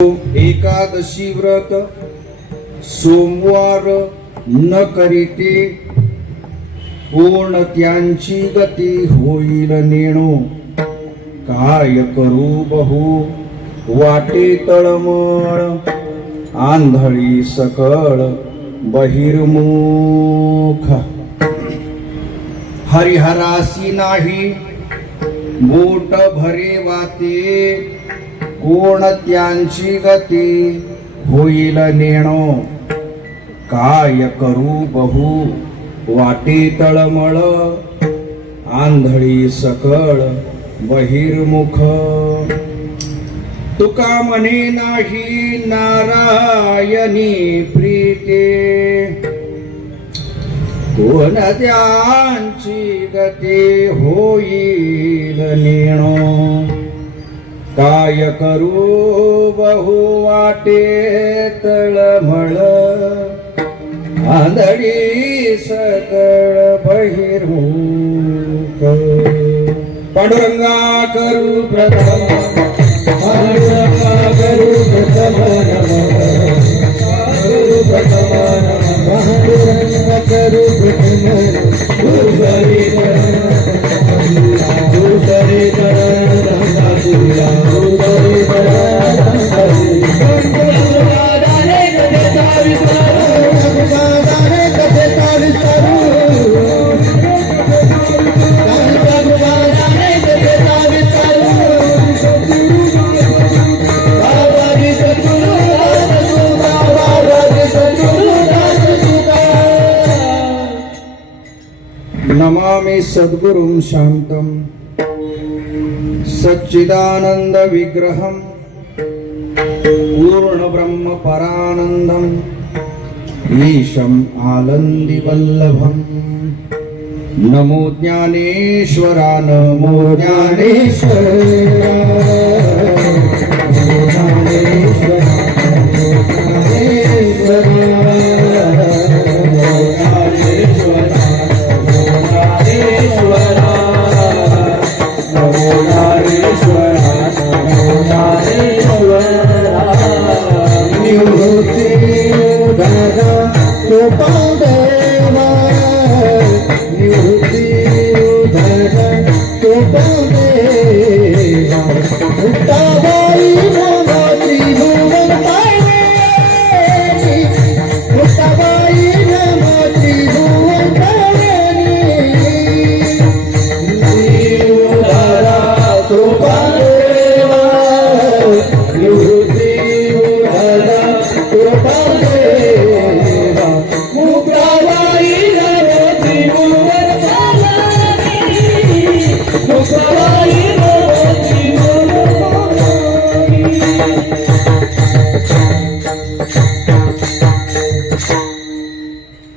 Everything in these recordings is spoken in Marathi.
एकादशी व्रत सोमवार न करीते पूर्ण त्यांची गती होईल नेणो. काय करू बहु वाटे तळमळ आंधळी सकळ बहिर्मुख. हरिहरासी नाही बोट भरे वाते कोण त्यांची गती होईल नेणो. काय करू बहु वाटे तळमळ आंधळी सकळ बहिर्मुख. तुका म्हणे नाही नारायणी प्रीते कोण त्यांची गती होईल नेणो. काय करू बहु वाटे तळमळ आंधळी सकळ बहिर्मुख. पांडुरंगा करू प्रथम पांडुरंगा करू प्रथम करू प्रथम पांडुरंगा करू प्रथम दुसरी दुसरी नमामि सद्गुरुं शांतं सच्चिदानंद विग्रहं पूर्ण ब्रह्म परानंदं ईशं आनंदी वल्लभं. नमो ज्ञानेश्वरा नमो ज्ञानेश्वरा नमो ज्ञानेश्वरा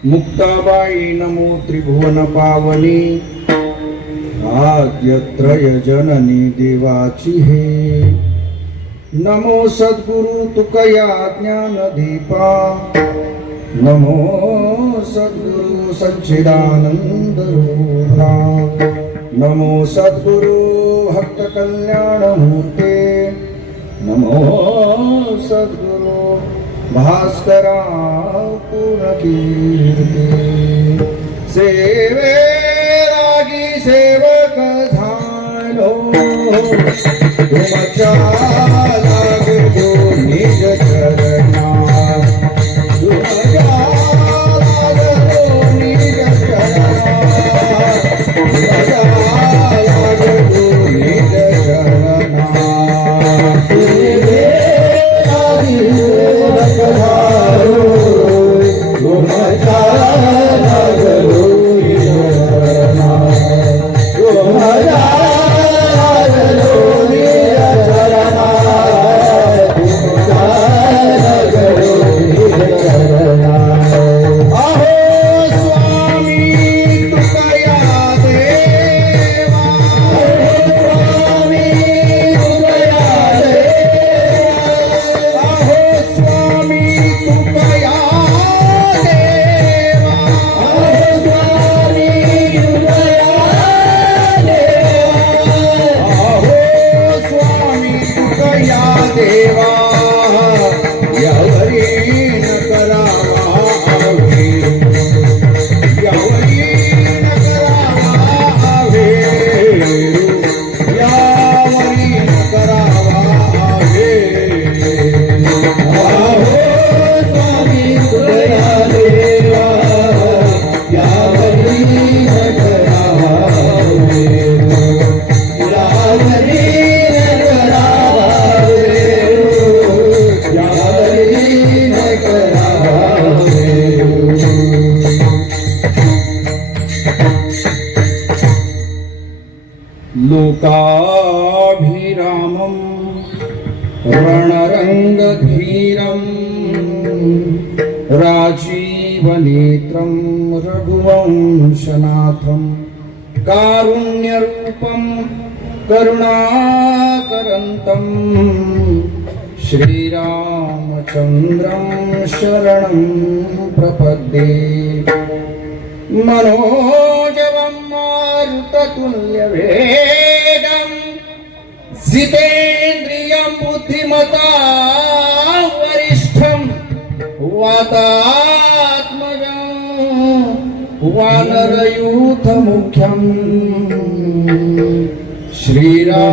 मुक्ताबाई नमो त्रिभुवन पावनी आद्यत्रय जननी देवाची हे. नमो सद्गुरु तुकया ज्ञान दीपा नमो सद्गुरु सच्चिदानंद रूपा. नमो सद्गुरु भक्त कल्याण मूर्ते नमो सद्गुरु भास्करा पूर्णकीर्ती. सेवे रागी सेवक झालो तुमच्या लागतो निज चरणा. तुमच्या लागतो निज चरणा तुमच्या लागतो निज चरणा. सेवे रागी सेवक झालो तुमच्या लागतो निज चरणा तुमच्या लागतो निज चरणा. राजीवनेत्रं रघुवंशनाथं कारुण्यरूपं करुणाकरन्तं श्रीरामचन्द्रं शरणं प्रपद्ये मनोजवं मारुततुल्यवेगं जितेन्द्रियं बुद्धिमतां वरिष्ठं वातात्मजं वानरयूथमुख्यं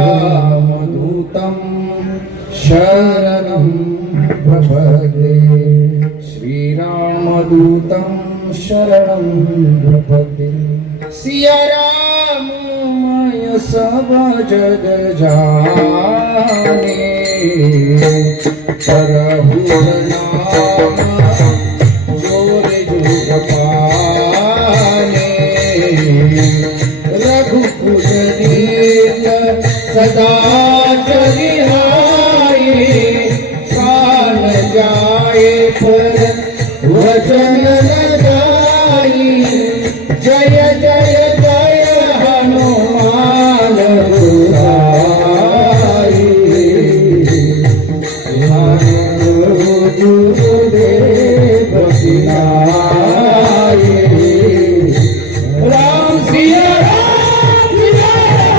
श्रीरामदूतं शरणं प्रपद्ये श्रीरामदूतं शरणं प्रपद्ये सिया राममय सब जग जाने प्रभु नाम जोरे जुग पाने रघुकुल नील सदा जगिहाए कान जाए पर वचन न जाई जय जय जय हनुमान गोसाई गुरुदेव सिनाई राम सिया राम सिया राम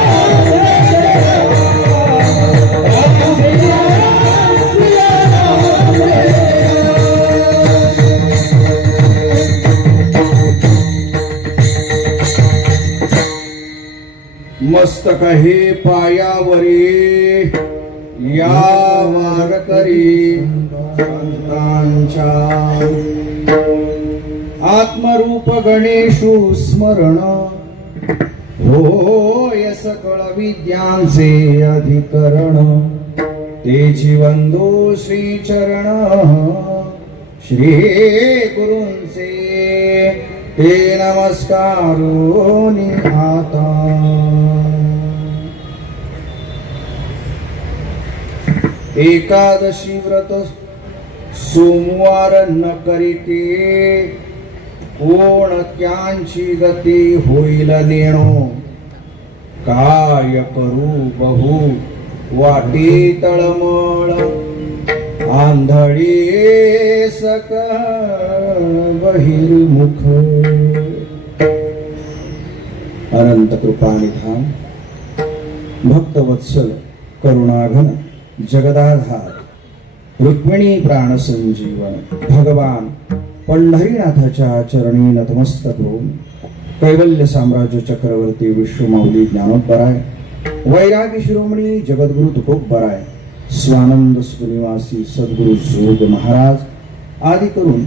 सिया मस्तक हे पायावरी या वारकरी संतांच्या आत्मरूप गणेशु स्मरण होय सकळ विद्यांचे अधिकरण तेची वंदो श्री चरण श्री गुरूंचे ते नमस्कारोनी आता एकादशी व्रत सोमवार न करीते कोण त्यांची गती होईल नेणो काय करू बहु वाटे तळमळ आंधळी सक बहिर्मुख अनंत कृपानिधान भक्तवत्सल करुणाघन जगदाधार रुक्मिणी प्राणसंजीवन भगवान पंढरीनाथाच्या चरणी नतमस्तक होऊन कैवल्य साम्राज्य चक्रवर्ती विश्वमाऊली ज्ञानोबराय वैरागी शिरोमणी जगद्गुरु तुकोबराय स्वानंद सुनिवासी सद्गुरु जोग महाराज आदी करून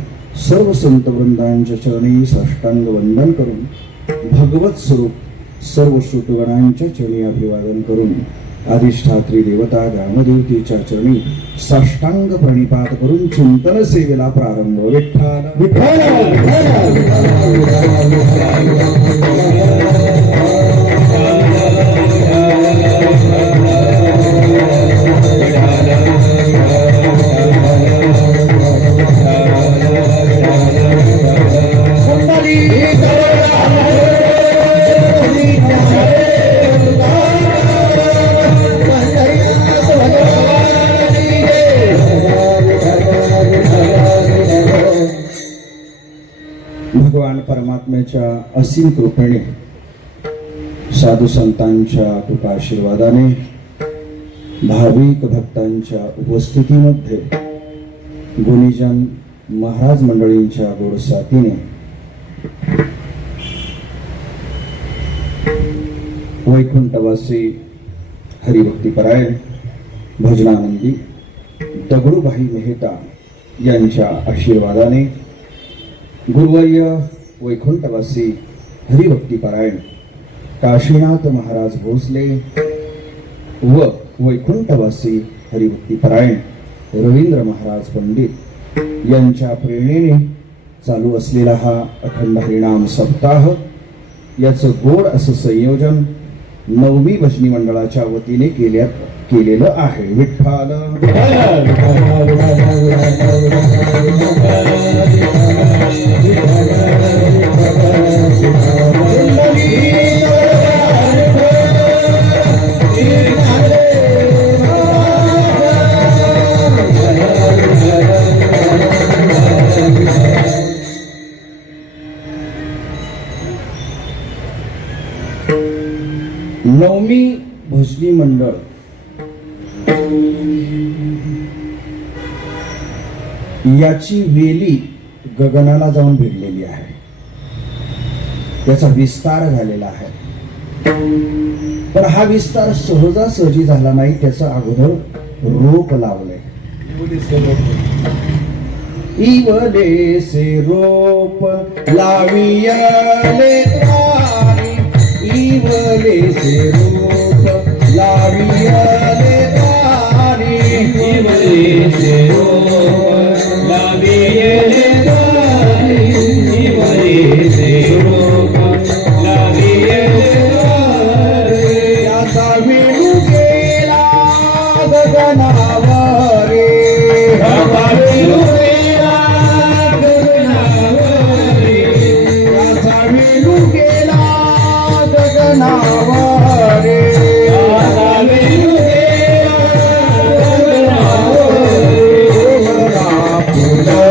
सर्व संत वृंदांच्या चरणी साष्टांग वंदन करून भगवत स्वरूप सर्व श्रुतगणांच्या चरणी अभिवादन करून अधिष्ठात्री देवता ग्रामदेवतेच्या चरणी साष्टांग प्रणिपात करून चिंतन सेवेला प्रारंभ विठ्ठल भगवान परमात्म्याच्या असीम कृपेने साधू संतांच्या कृपाशीर्वादाने भाविक भक्तांच्या उपस्थितीमध्ये गुणीजन महाराज मंडळींच्या गोड साथीने वैकुंठवासी हरिभक्तीपरायण भजनानंदी दगडूभाई मेहता यांच्या आशीर्वादाने गुरुवर्य वैकुंठवासी हरिभक्तीपरायण काशीनाथ महाराज भोसले व वैकुंठवासी हरिभक्तीपरायण रवींद्र महाराज पंडित यांच्या प्रेरणेने चालू असलेला हा अखंड हरिनाम सप्ताह याचं गोड असं संयोजन नवमी भजनी मंडळाच्या वतीने केलेलं आहे. विठ्ठल विठ्ठल याची वेली गगनाला जाऊन भिडलेली आहे, त्याचा विस्तार झालेला आहे. पण हा विस्तार सहजासहजी झाला नाही, त्याचं अगोदर रोप लावलंय. इवले से रोप लावियले द्वारी, इवले से रोप लावियले द्वारी, इवले से रोप लावियले द्वारी, इवले से रोप लावियले द्वारी. याचा वेळू गेला गगनावरे, बाबा वेळू गेला गगनावरी, याचा वेळू गेला गगनावरे. बाबा वेळू गेला गगनावरी. मोगरा फुलला,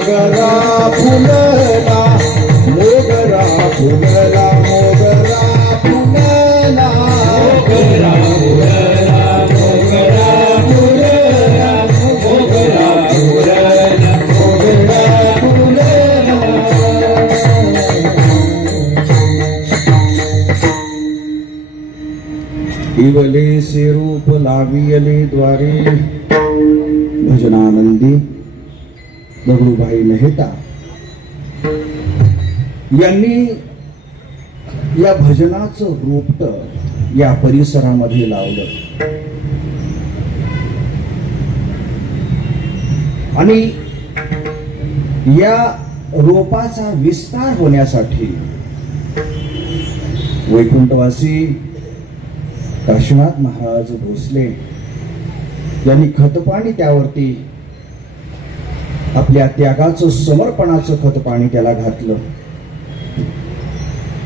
मोगरा फुलला, मोगरा फुलला, मोगरा फुलला. मोगरा फुलला, मोगरा फुलला, मोगरा फुलला, मोगरा फुलला. इवले से रूप लावियले द्वारे. भजनानंदी दगडूभाई मेहता यांनी या भजनाचं रोपट या परिसरामध्ये लावलं आणि या रोपाचा विस्तार होण्यासाठी वैकुंठवासी काशीनाथ महाराज भोसले यांनी खतपाणी त्यावरती आपल्या त्यागाचं समर्पणाचं खतपाणी त्याला घातलं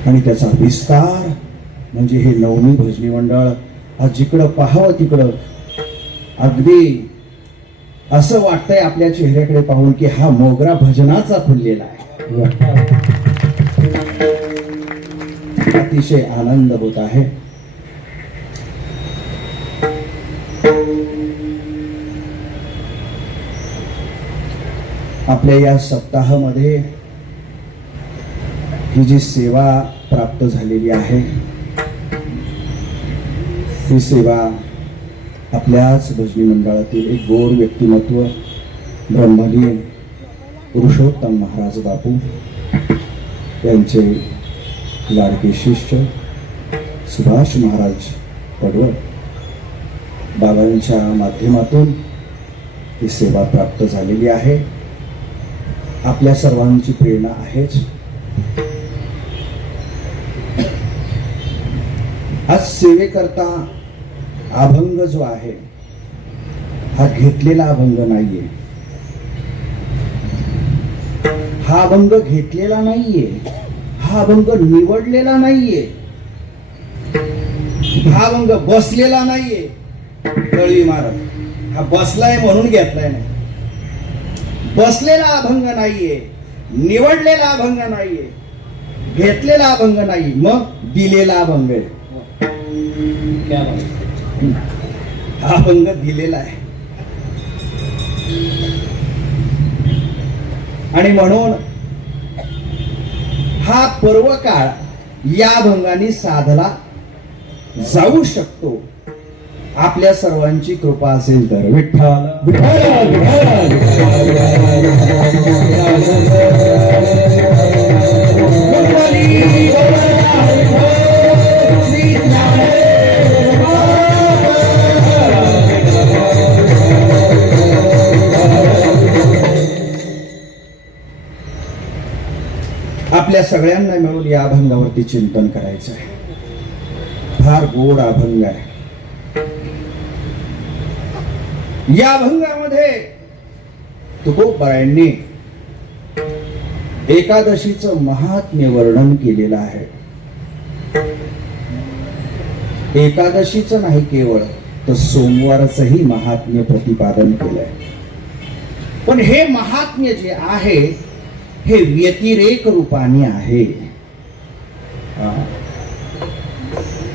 आणि त्याचा विस्तार म्हणजे हे नवमी भजनी मंडळ आज जिकडं पाहावं तिकडं अगदी असं वाटतंय आपल्या चेहऱ्याकडे पाहून की हा मोगरा भजनाचा फुललेला आहे. अतिशय आनंद होत आहे. आपल्या या सप्ताहामध्ये ही जी सेवा प्राप्त झालेली आहे, ही सेवा आपल्याच भजनी मंडळातील एक गोड व्यक्तिमत्व ब्रह्मलीन पुरुषोत्तम महाराज बापू यांचे लाडके शिष्य सुभाष महाराज पडवळ बाबांच्या माध्यमातून ही सेवा प्राप्त झालेली आहे. आपल्या सर्वांची प्रेरणा आहेच. आज सेवेकरता अभंग जो आहे हा घेतलेला अभंग नाहीये, हा अभंग घेतलेला नाहीये, हा अभंग निवडलेला नाहीये, हा अभंग बसलेला नाहीये. कळी मारत हा बसलाय म्हणून घेतलाय नाही. बसलेला अभंग नाहीये, निवडलेला अभंग नाहीये, घेतलेला अभंग नाही, मग दिलेला अभंग आहे. हा अभंग दिलेला आहे आणि म्हणून हा पर्व काळ या अभंगाने साधला जाऊ शकतो. आपल्या सर्वांची कृपा असेल तर. विठ्ठल विठ्ठल आपल्या सगळ्यांना मिळून या अभंगावरती चिंतन करायचं आहे. फार गोड अभंग आहे. या अभंगामध्ये तुकोबारायांनी एकादशीचं महात्म्य वर्णन केलेलं आहे. एकादशीचं नाही केवळ तर सोमवारचंही महात्म्य प्रतिपादन केलंय. पण हे महात्म्य जे आहे हे व्यतिरेक रूपाने आहे,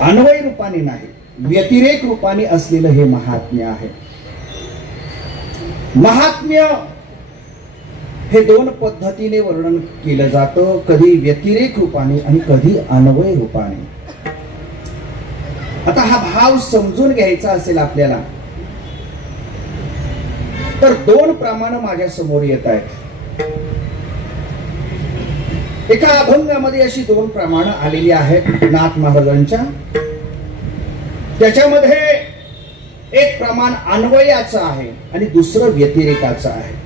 अन्वय रूपाने नाही, व्यतिरेक रूपाने असलेलं हे महात्म्य आहे. महात्म्य हे दोन पद्धतीने वर्णन केलं जातं, कधी व्यतिरेक रूपाने आणि कधी अन्वय रूपाने. आता हा भाव समजून घ्यायचा असेल आपल्याला तर दोन प्रमाण माझ्या समोर येत आहेत. एका अभंगामध्ये अशी दोन प्रमाण आलेली आहेत नाथ महाराजांच्या. त्याच्यामध्ये एक प्रमाण अन्वयाचं आहे आणि दुसरं व्यतिरेकाचं आहे.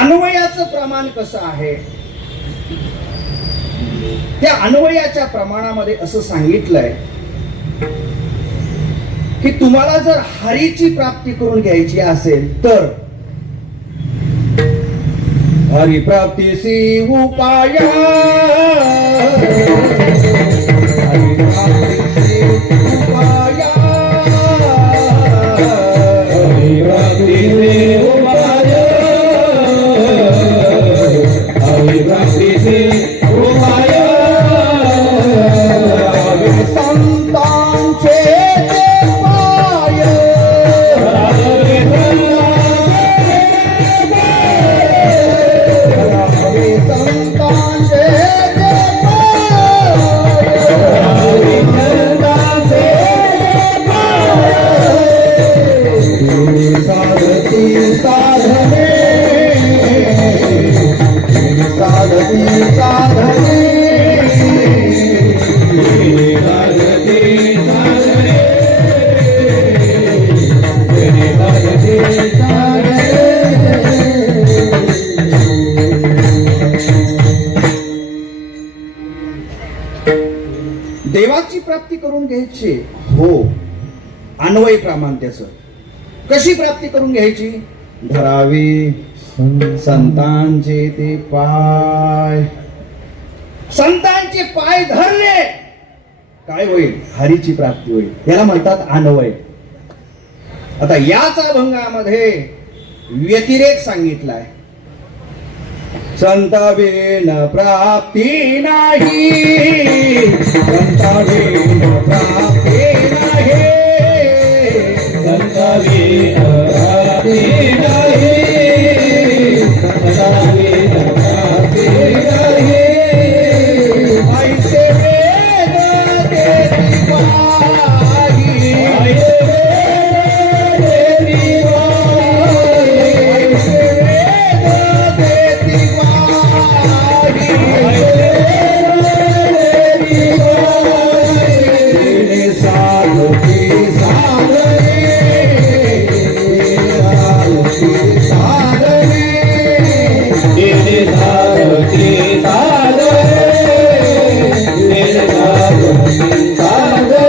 अन्वयाचं प्रमाण कसं आहे? त्या अन्वयाच्या प्रमाणामध्ये असं सांगितलंय की तुम्हाला जर हरीची प्राप्ती करून घ्यायची असेल तर हरिप्राप्तीसी उपाय, हरिप्राप्तीसी उपाय, हरिप्राप्तीसी उपाय, हरिप्राप्तीसी उपाय. संतांचे पाय, संतांचे साधती साधने, साधती साधने, देवाची प्राप्ती करून घ्यायची. हो, अन्वय प्रमाण त्याच. कशी प्राप्ती करून घ्यायची? धरावी संतांचे ते पाय. संतांचे पाय धरले काय होईल? हरीची प्राप्ती होईल. याला म्हणतात अन्वय. आता याच अभंगामध्ये व्यतिरेक सांगितलाय. संतावेन प्राप्ती नाही, संतावेन प्राप्ती नाही, संतावेन प्राप्ती नाही, संतावेन प्राप्ती नाही. ऐसे वेद देती पाही, ऐसे वेद देती पाही, ऐसे वेद देती पाही, ऐसे वेद देती पाही. साधुकी साधने, साधुकी साधने, तेरे साधके साधने, तेरे साधके साधने.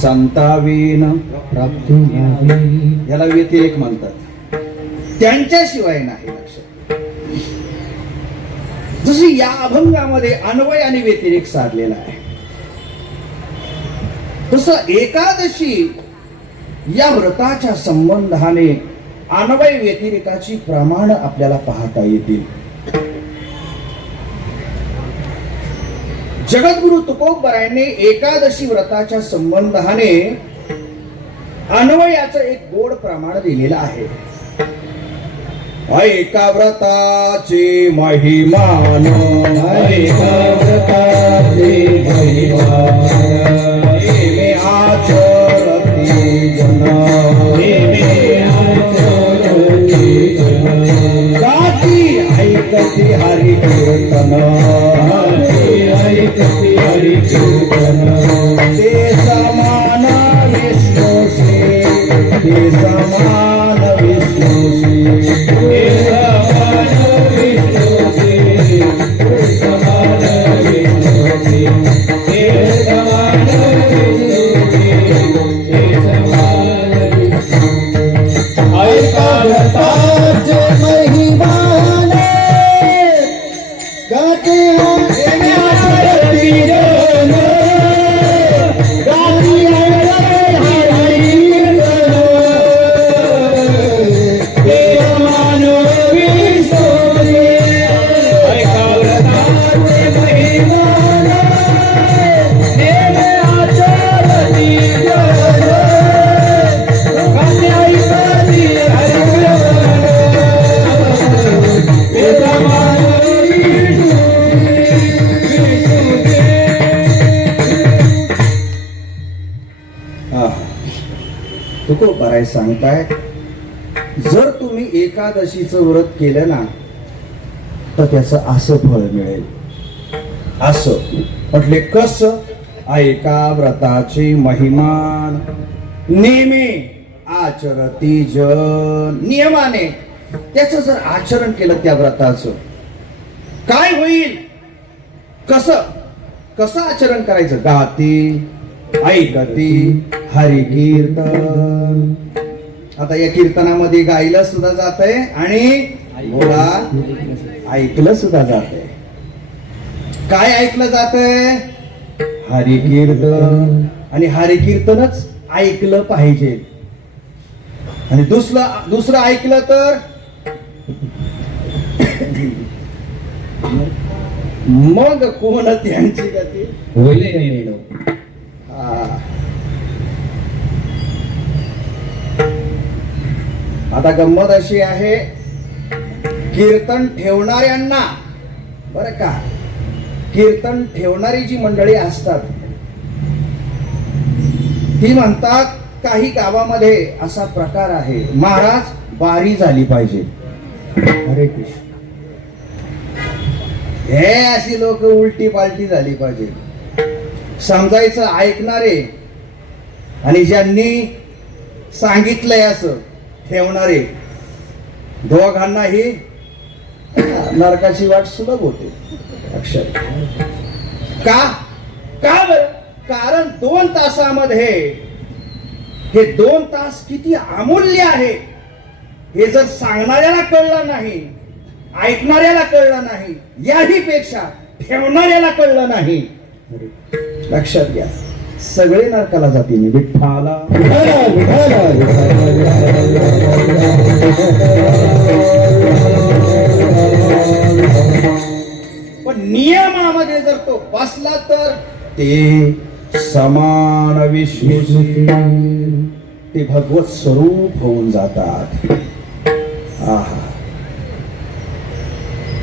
संतावेन प्राप्ती नाही, याला व्यतिरेक म्हणतात. त्यांच्याशिवाय नाही. लक्षात, जशी या अभंगामध्ये अन्वय आणि व्यतिरेक साधलेला आहे तसं एकादशी या व्रताच्या संबंधाने अन्वय व्यतिरेकाची प्रमाण आपल्याला पाहता येतील. जगद्गुरु तुकोबरायांनी एकादशी व्रताच्या संबंधाने अन्वयाचं एक गोड प्रमाण दिलेलं आहे. ऐका व्रताची महिमान, ऐका व्रताची महिमान, हे आचरती जन, हे आचरती जन. गाती ऐकती हरी कीर्तन, ऐकती हरी कीर्तन. ते समान विष्णुशी, ते समान विष्णुशी, हे समान विष्णुशी, हे समान विष्णुशी, हे समान विष्णुशी, हे समान विष्णुशी. ऐका व्रताचे महिमान, गाते आचरती जन, गाती हरी कीर्तन. हे समान विष्णुशी. ऐका व्रताचे महिमान, तुकोबाराय सांगताय, जर तुम्ही एकादशीचं व्रत केलं ना तर त्याचं असं फळ मिळेल. असं म्हटले कसं? ऐका व्रताची महिमान, नेमे आचरती जन. नियमाने त्याचं जर आचरण केलं त्या व्रताचं काय होईल? कसं कसं आचरण करायचं? गाती ऐकती हरिकीर्तन. आता या कीर्तनामध्ये गायलं सुद्धा जातंय आणि बोला ऐकलं सुद्धा जातंय. काय ऐकलं जातंय? हरिकीर्तन. आणि हरिकीर्तनच ऐकलं पाहिजे. आणि दुसरं ऐकलं तर मग कोण त्यांची गती होईल. आता गंमत अशी आहे, कीर्तन ठेवणाऱ्यांना बरं का, कीर्तन ठेवणारी जी मंडळी असतात ती म्हणतात काही गावामध्ये असा प्रकार आहे, महाराज बारी झाली पाहिजे. हरे कृष्ण. हे अशी लोक उलटी पालटी झाली पाहिजे. समजायचं ऐकणारे आणि ज्यांनी सांगितलंय असं ठेवणारे दोघांनाही नरकाची वाट सुलभ होते. अक्षर का का बरं? कारण 2 तासामध्ये हे 2 तास किती अमूल्य आहे हे जर सांगणाऱ्याला कळलं नाही, ऐकणाऱ्याला कळलं नाही, याही पेक्षा ठेवणाऱ्याला कळलं नाही. लक्षात घ्या, सगळे नरकाला जातील. विठ्ठला पण नियमामध्ये जर तो बसला तर ते समान विष्णू, ते भगवत स्वरूप होऊन जातात. आहा,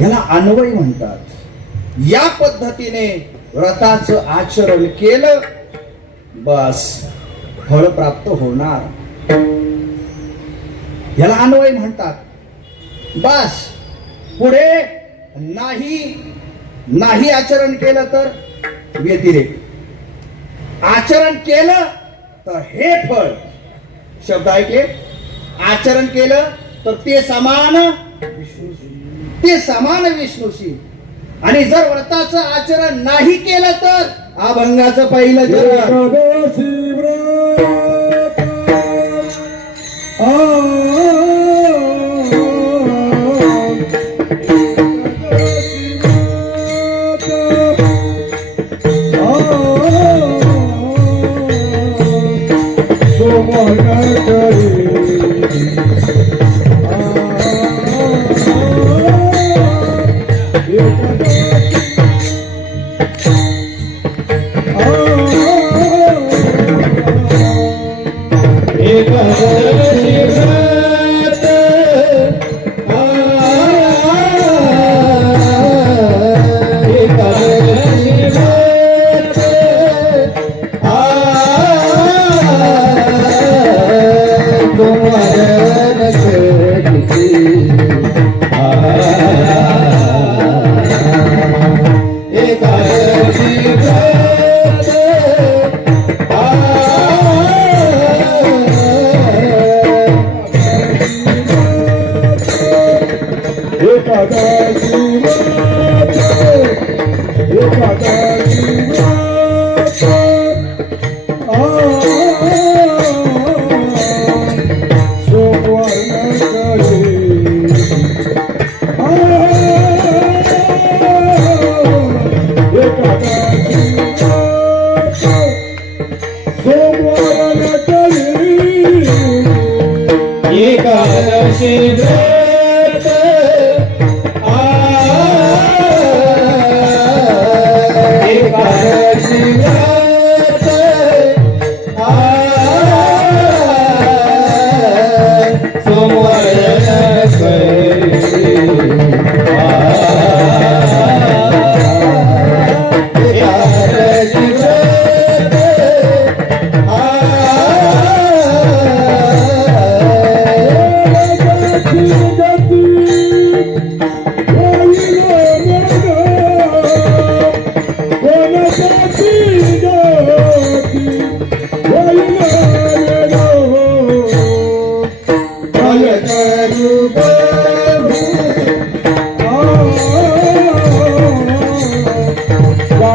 याला अन्वय म्हणतात. या पद्धतीने व्रताचं आचरण केलं बस फळ प्राप्त होणार. याला अन्वय म्हणतात. बस पुढे नाही आचरण केलं तर व्यतिरेक, आचरण केलं तर हे फळ. शब्द ऐकले? आचरण केलं तर ते समान विष्णूशी. आणि जर व्रताचं आचरण नाही केलं तर अभंगाचं पहिलं जन्म.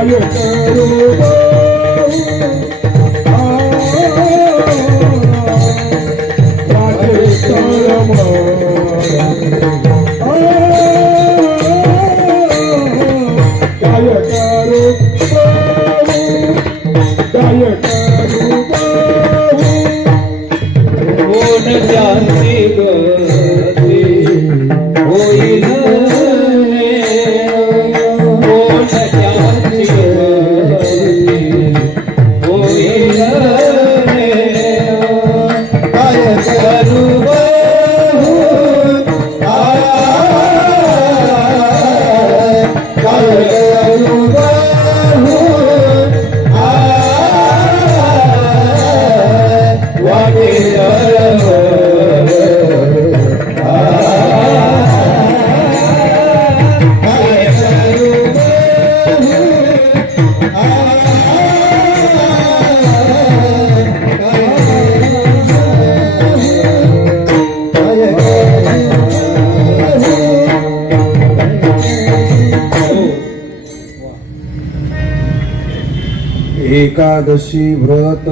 काय करू कोण जाती गती होईल कोण जाती गती होईल काय करू एकादशी व्रत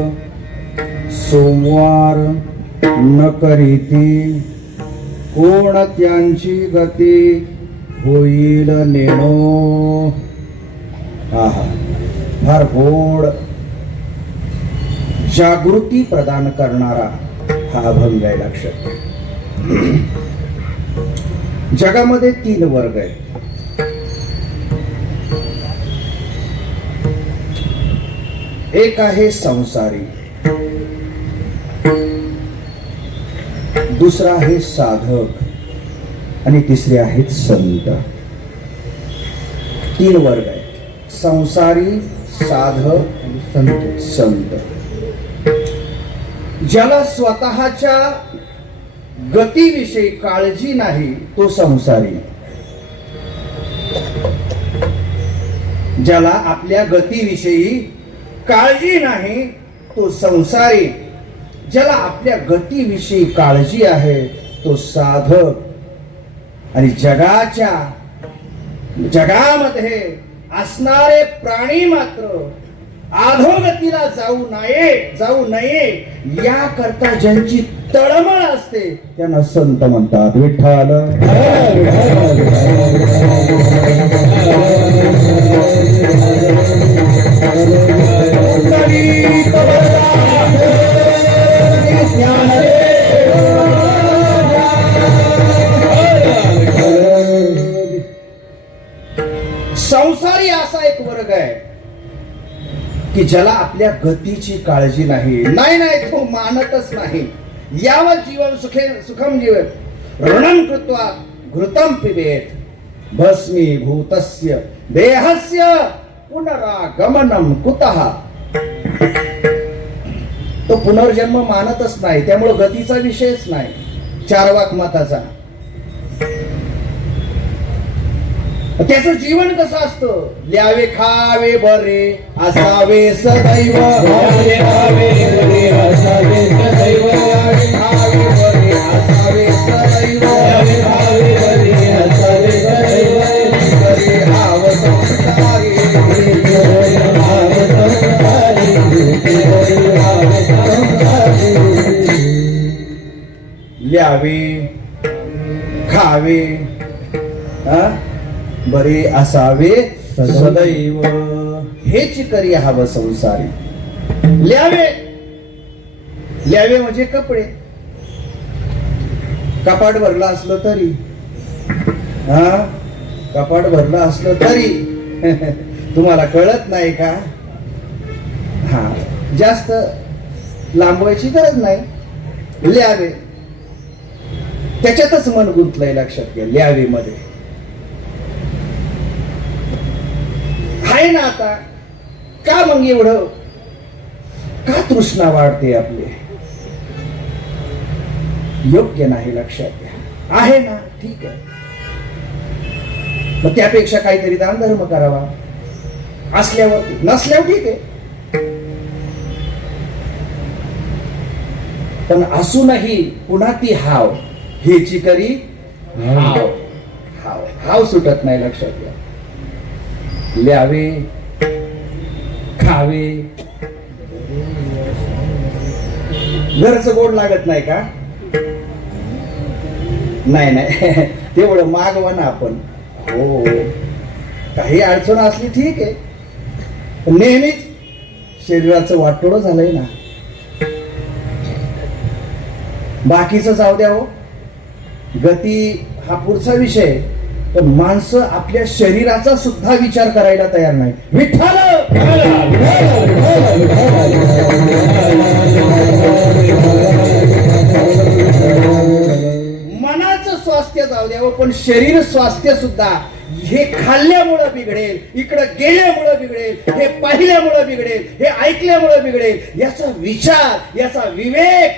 सोमवार न करीती कोण त्यांची गती होईल नेणो. आहा, फार गोड जागृती प्रदान करणारा हा अभंग आहे. लक्षात घ्या. जगामध्ये 3 वर्ग आहेत. एक आहे संसारी, दुसरा आहे साधक आणि तिसरे आहेत संत. 3 वर्ग आहेत. संसारी, साधक आणि संत. ज्याला स्वतःच्या गतीविषयी काळजी नाही तो संसारी. ज्याला आपल्या गतीविषयी काळजी नाही तो संसारी. ज्याला आपल्या गतीविषयी काळजी आहे तो साधक. आणि जगामध्ये असणारे प्राणी मात्र अधोगतीला जाऊ नये याकरता ज्यांची तळमळ असते त्यांना संत म्हणतात. विठ्ठल संसारी असा एक वर्ग आहे की ज्याला आपल्या गतीची काळजी नाही. तो मानतच नाही. यावं जीवन सुखम जीवन ऋणम कृत्वा घृतम पिबेत भस्मीभूतस्य देहस्य पुनरागमनम कुतः. तो पुनर्जन्म मानतच नाही. त्यामुळे गतीचा विषयच नाही. चारवाक मताचा. त्याचं जीवन कसं असतं. ल्यावे खावे बरे असावे सदैव. ल्यावे खावे बरे असावे सदैव. ल्यावे खावे बरे असावे सदैव. ल्यावे खावे बरे असावे सदैव. करी हाव संसारी. करी हाव संसारी. करी हाव संसारी. ल्यावे खावे बरे असावे सदैव हेच करी हवं संसारी. ल्यावे म्हणजे कपडे. कपाट भरलं असलं तरी कपाट भरलं असलं तरी तुम्हाला कळत नाही का. जास्त लांबवायची गरज नाही. ल्यावे त्याच्यातच मन गुंतलंय. लक्षात घ्या. ल्यावे मध्ये आहे ना. आता का मग एवढं का तृष्णा वाढते आपली. योग्य नाही. लक्षात घ्या. आहे ना ठीक आहे. मग त्यापेक्षा काहीतरी दान धर्म करावा. असल्यावर नसल्यावर ठीक आहे. पण असूनही पुन्हा ती हाव हेची करी हाव सुटत नाही. लक्षात घ्या. ल्यावे खावे. घरचं गोड लागत नाही का? नाही नाही तेवढं मागवा ना आपण. हो काही अडचण असली ठीक आहे, पण नेहमीच शरीराचं वाटोळं झालंय ना. बाकीचं जाऊ द्या हो, गती हा पुढचा विषय, पण माणसं आपल्या शरीराचा सुद्धा विचार करायला तयार नाही. विठ्ठल मनाचं स्वास्थ्य जाऊ द्यावं, पण शरीर स्वास्थ्य सुद्धा हे खाल्ल्यामुळं बिघडेल, इकडं गेल्यामुळं बिघडेल, हे पाहिल्यामुळं बिघडेल, हे ऐकल्यामुळं बिघडेल. याचा विचार, याचा विवेक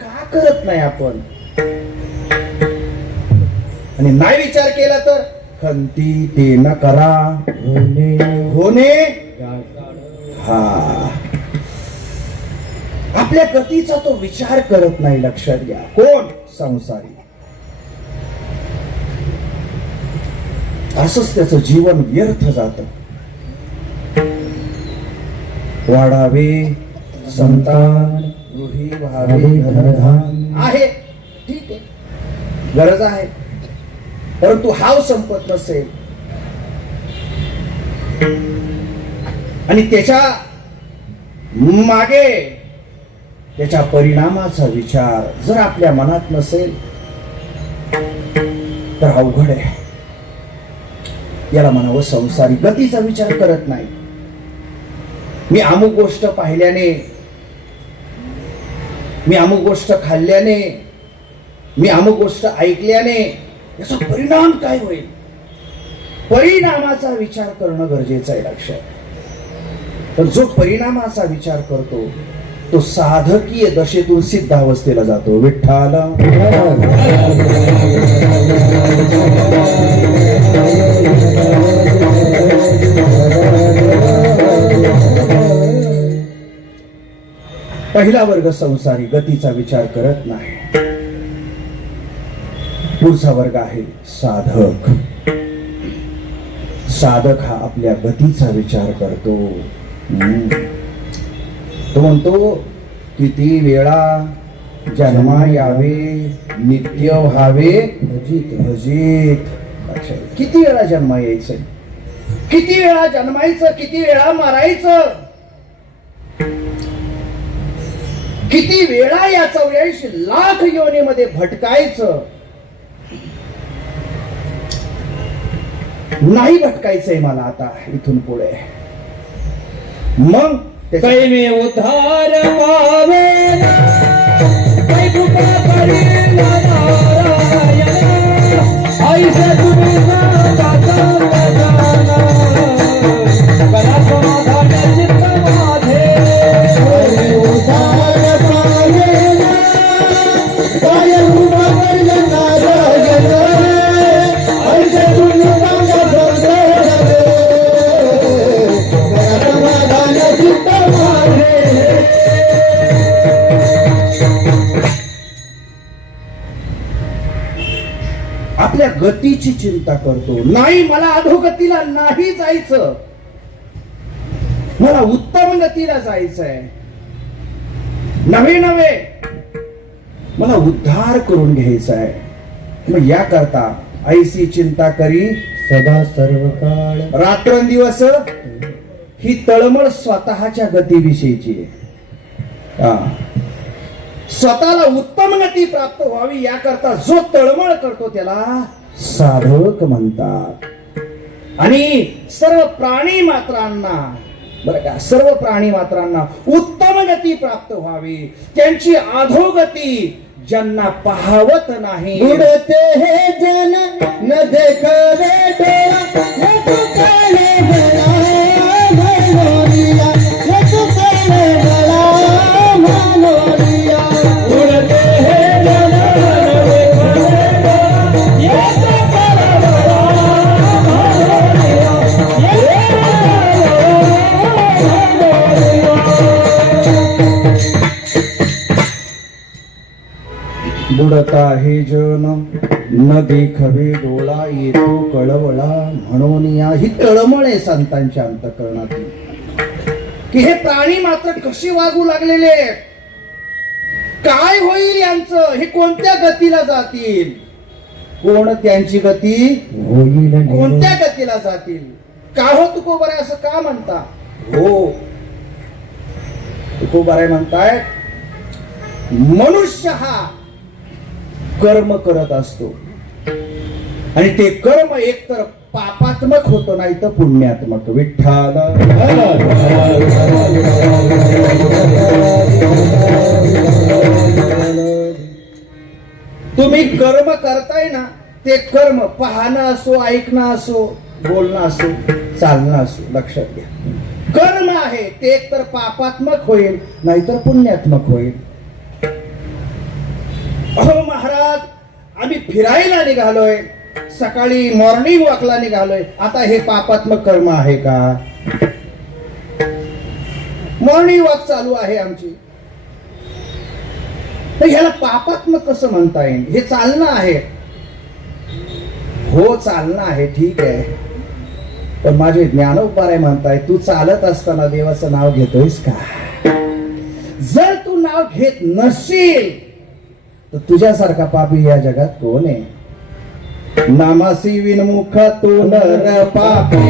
का करत नाही आपण? आणि नाही विचार केला तर खंती ते न करा होणे. हा आपल्या गतीचा तो विचार करत नाही. लक्षात घ्या, कोण? संसारी. असंच त्याचं जीवन व्यर्थ जात. वाढावे संतान, गृही व्हावे धनधान. आहे ठीक आहे, गरज आहे, परंतु हाव संपत नसेल आणि त्याच्या मागे त्याच्या परिणामाचा विचार जर आपल्या मनात नसेल तर अवघड आहे. याला म्हणावं संसारी. गतीचा विचार करत नाही. मी अमुक गोष्ट पाहिल्याने, मी अमुक गोष्ट खाल्ल्याने, मी अमुक गोष्ट ऐकल्याने याचा परिणाम काय होईल, परिणामाचा विचार करणं गरजेचं आहे. लक्षात. पण जो परिणामाचा विचार करतो तो साधकीय दशेतून सिद्धावस्थेला जातो. विठ्ठल पहिला वर्ग संसारी, गतीचा विचार करत नाही. पुढचा वर्ग आहे साधक. साधक हा आपल्या गतीचा विचार करतो. तो म्हणतो किती वेळा जन्मा यावे, नित्य व्हावे भजित. किती वेळा जन्मा यायचं, किती वेळा जन्मायचं, किती वेळा मारायचं, किती वेळा या 84 लाख योनीमध्ये भटकायचं. नाही भटकायचंय मला आता इथून पुढे. मग कैमे उद्धार पावे कै कृपा करील नारायण. ऐसे तुम्ही दाता गजानन, करा समाधान चित्त माझे. कैमे उद्धार पावे कै कृपा करील नारायण. ऐसे तुम्ही आपल्या गतीची चिंता करतो. नाही मला अधोगतीला नाही जायचं, मला उत्तम गतीला जायचंय. नवे नवे मला उद्धार करून घ्यायचा आहे. मग याकरता ऐसी चिंता करी सदा सर्व काळ. रात्रंदिवस ही तळमळ स्वतःच्या गतीविषयीची आहे. स्वतःला उत्तम गती प्राप्त व्हावी याकरता जो तळमळ करतो त्याला साधक म्हणतात. आणि सर्व प्राणी मात्रांना, बरं का, सर्व प्राणी मात्रांना उत्तम गती प्राप्त व्हावी, त्यांची अधोगती ज्यांना पाहवत नाही. उडते हे जन न देखवे डोळा, न तुकाले गळा मनोरिया, न तुकाले गळा मनोरिया. उडते हे जन न देखवे डोळा, न तुकाले गळा मनोरिया, बुडता हे जन न देखवे डोळा, येतो कळवळा म्हणून या. ही तळमळ आहे संतांच्या अंतःकरणातून. की हे प्राणी मात्र कशी वागू लागलेले आहेत, काय होईल यांचं, हे कोणत्या गतीला जातील, कोण त्यांची गती होईल कोणत्या गतीला जातील. का हो तुकोबाराय असं का म्हणता? हो, तुकोबाराय म्हणताय मनुष्य हा कर्म करत असतो आणि ते कर्म एकतर पापात्मक होतं नाही तर पुण्यात्मक. विठ्ठल तुम्ही कर्म करताय ना, ते कर्म पाहणं असो, ऐकणं असो, बोलणं असो, चालणं असो, लक्षात घ्या कर्म आहे ते एकतर पापात्मक होईल नाहीतर पुण्यात्मक होईल. अहो महाराज, आम्ही फिरायला निघालोय, सकाळी मॉर्निंग वॉकला निघालोय, आता हे पापात्मक कर्म आहे का? मॉर्निंग वॉक चालू आहे आमची, तर ह्याला पापात्मक कसं म्हणता येईल? हे चालणं आहे. हो चालणं आहे, ठीक आहे, पण माझे ज्ञानोबाराय म्हणताय तू चालत असताना देवाचं नाव घेतोयस का? जर तू नाव घेत नसेल तर तुझ्यासारखा पापी या जगात कोण आहे? नामासी विनमुख तो नर पापी,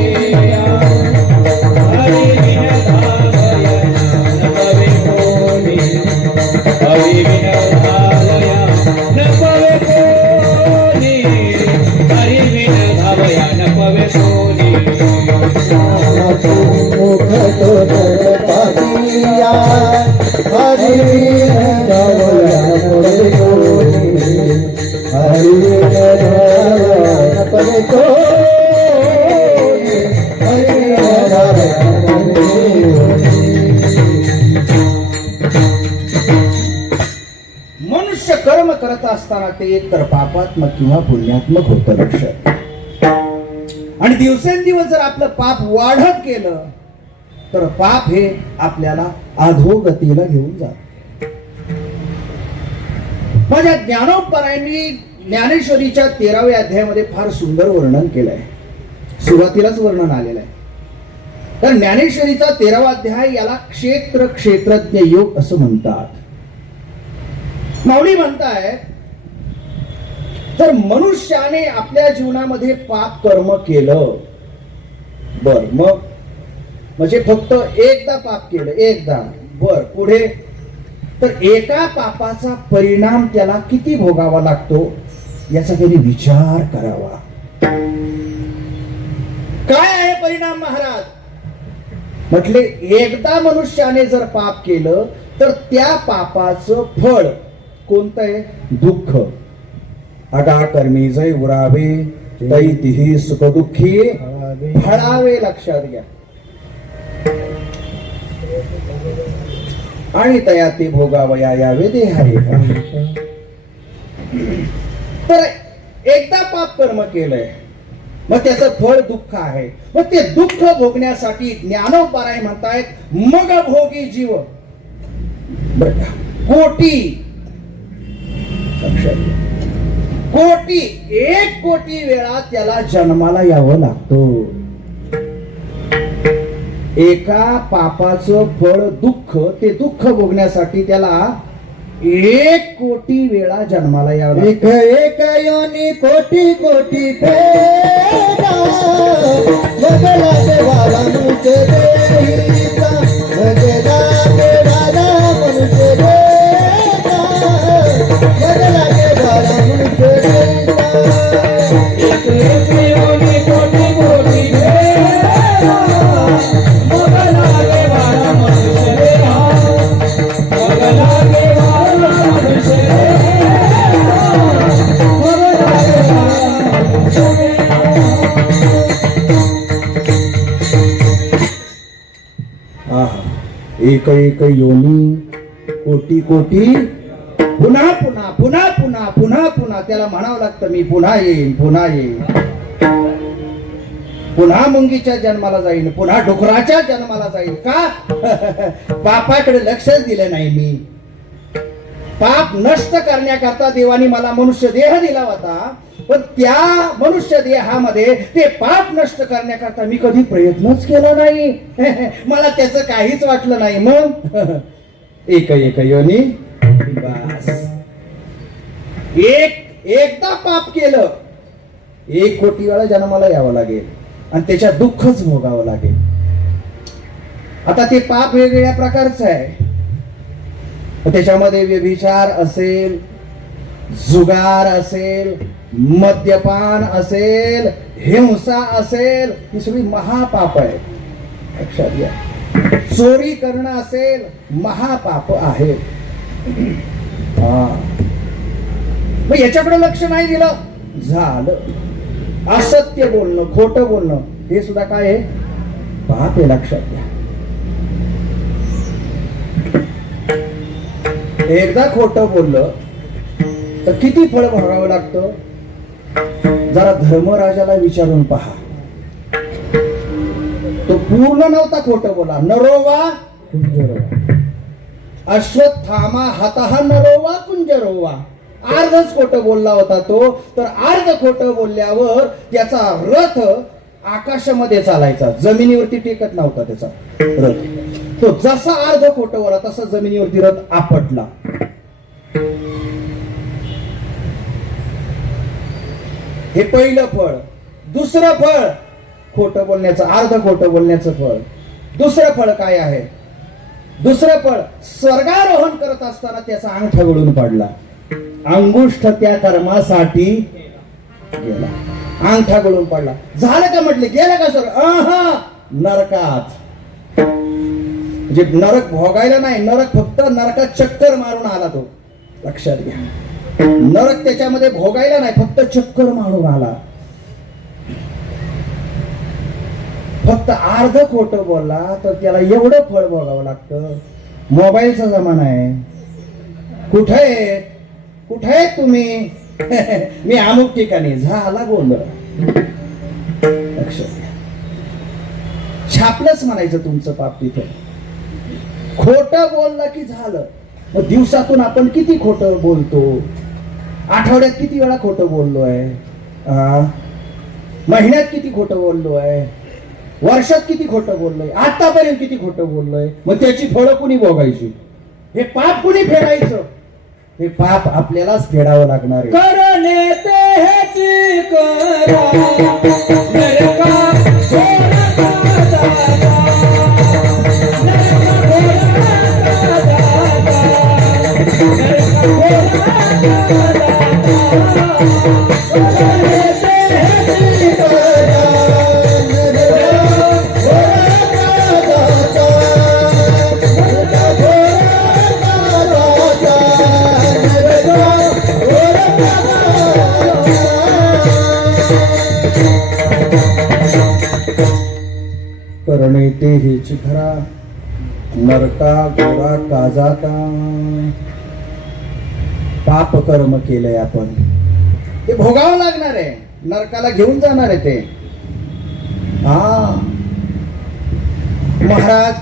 मनुष्य कर्म करत असताना ते एकतर पापात्मक किंवा पुण्यात्मक होतं. लक्षात. आणि दिवसेंदिवस जर आपलं पाप वाढत गेलं तर पाप हे आपल्याला अधोगतीला घेऊन जात. माझ्या ज्ञानोबारायांनी ज्ञानेश्वरीच्या 13व्या अध्यायामध्ये फार सुंदर वर्णन केलंय. सुरुवातीलाच वर्णन आलेलं आहे. तर ज्ञानेश्वरीचा 13वा अध्याय याला क्षेत्र क्षेत्रज्ञ योग असं म्हणतात. माऊली म्हणताय जर मनुष्याने आपल्या जीवनामध्ये पाप कर्म केलं, बर मग म्हणजे फक्त एकदा पाप केलं, एकदा, बर पुढे, तर एका पापाचा परिणाम त्याला किती भोगावा लागतो याचा त्यांनी विचार करावा. काय आहे परिणाम महाराज? म्हटले एकदा मनुष्याने जर पाप केलं तर त्या पापाचं फळ कोणतं आहे? दुःख. अगा कर्मी जय उरावे तै तिही सुख दुःखी फळावे. लक्षात घ्या. आणि तया ते भोगावया यावे देहावे. तर एकदा पाप कर्म केलंय, मग त्याचं फळ दुःख आहे. मग ते दुःख भोगण्यासाठी ज्ञानोबाराय म्हणतायत मग भोगी जीव कोटी, कोटी, 1 कोटी वेळा त्याला जन्माला यावं लागतं. एका पापाचं फळ दुःख, ते दुःख भोगण्यासाठी त्याला 1 कोटी वेळा जन्माला यावं लागतं. एक योनी कोटी कोटी फेरा बदला देवाला मुझे देईचा, बदला देवाला मुझे देईचा, बदला देवाला मुझे देईचा. एक योनी कोटी कोटी फेरा बदला देवाला मुझे देईचा, बदला देवाला मुझे एक एक योनी कोटी कोटी, पुन्हा पुन्हा पुन्हा पुन्हा पुन्हा पुन्हा त्याला म्हणावं लागतं मी पुन्हा येईन, पुन्हा येईन. पुन्हा मुंगीच्या जन्माला जाईन, पुन्हा डुकराच्या जन्माला जाईन. का? पापाकडे लक्षच दिलं नाही मी. पाप नष्ट करण्याकरता देवानी मला मनुष्य देह दिला होता, पण त्या मनुष्य देहामध्ये ते पाप नष्ट करण्याकरता मी कधी प्रयत्नच केला नाही. मला त्याचं काहीच वाटलं नाही. मग एक योनी बस. एकदा पाप केलं 1 कोटी वेळा जन्माला यावं लागेल आणि त्याच्या दुःखच भोगावं लागेल. आता ते पाप वेगवेगळ्या प्रकारचं आहे. त्याच्यामध्ये व्यभिचार असेल, जुगार असेल, मद्यपान असेल, हिंसा असेल, ही सगळी महापाप आहे. लक्षात घ्या. चोरी करणं असेल, महापाप आहे. मग याच्याकडे लक्ष नाही दिलं, झालं. असत्य बोलणं, खोटं बोलणं, हे सुद्धा काय आहे? पाप आहे. लक्षात घ्या. एकदा खोटं बोललं तर किती फळ भोगावं लागतं? जरा धर्मराजाला विचारून पहा. तो पूर्ण नव्हता खोटं बोला. नरोवा कुंजरोवा, अश्वत्थामा हतः नरोवा कुंजरोवा. अर्धच खोटं बोलला होता तो. तर अर्ध खोटं बोलल्यावर त्याचा रथ आकाशामध्ये चालायचा, जमिनीवरती टेकत नव्हता त्याचा रथ. तो जसा अर्ध खोटं बोला तसा जमिनीवरती रथ आपटला. हे पहिलं फळ. दुसरं फळ खोटं बोलण्याचं, अर्ध खोटं बोलण्याचं फळ. दुसरं फळ काय आहे? दुसरं फळ, स्वर्गारोहण करत असताना त्याचा अंगठा गळून पडला. अंगुष्ठ त्या कर्मासाठी गेला, अंगठा गळून पडला. झालं का म्हटले? गेलं का सर? नरकात. म्हणजे नरक भोगायला नाही, नरक फक्त नरकात चक्कर मारून आला तो. लक्षात घ्या. नरक त्याच्यामध्ये भोगायला नाही, फक्त चक्कर मारून आला. फक्त अर्ध खोटं बोलला तर त्याला एवढं फळ भोगावं लागतं. मोबाईलचा जमाना आहे. कुठे कुठे तुम्ही? मी अमुक ठिकाणी. झाला गोंधळ. लक्षात घ्या. छापलंच म्हणायचं तुमचं पाप तिथं. खोटं बोललं की झालं. मग दिवसातून आपण किती खोटं बोलतो? आठवड्यात किती वेळा खोटं बोललोय? महिन्यात किती खोटं बोललोय? वर्षात किती खोटं बोललोय? आतापर्यंत किती खोटं बोललोय? मग त्याची फळं कुणी भोगायची? हे पाप कुणी फेडायचं? हे पाप आपल्यालाच फेडावं लागणार आहे. करणे तेची करा, नरका करणे ते हेची खरा, नरका गोरा काजाता. पाप कर्म केलंय आपण, ते भोगावं लागणार आहे. नरकाला घेऊन जाणार आहे ते. महाराज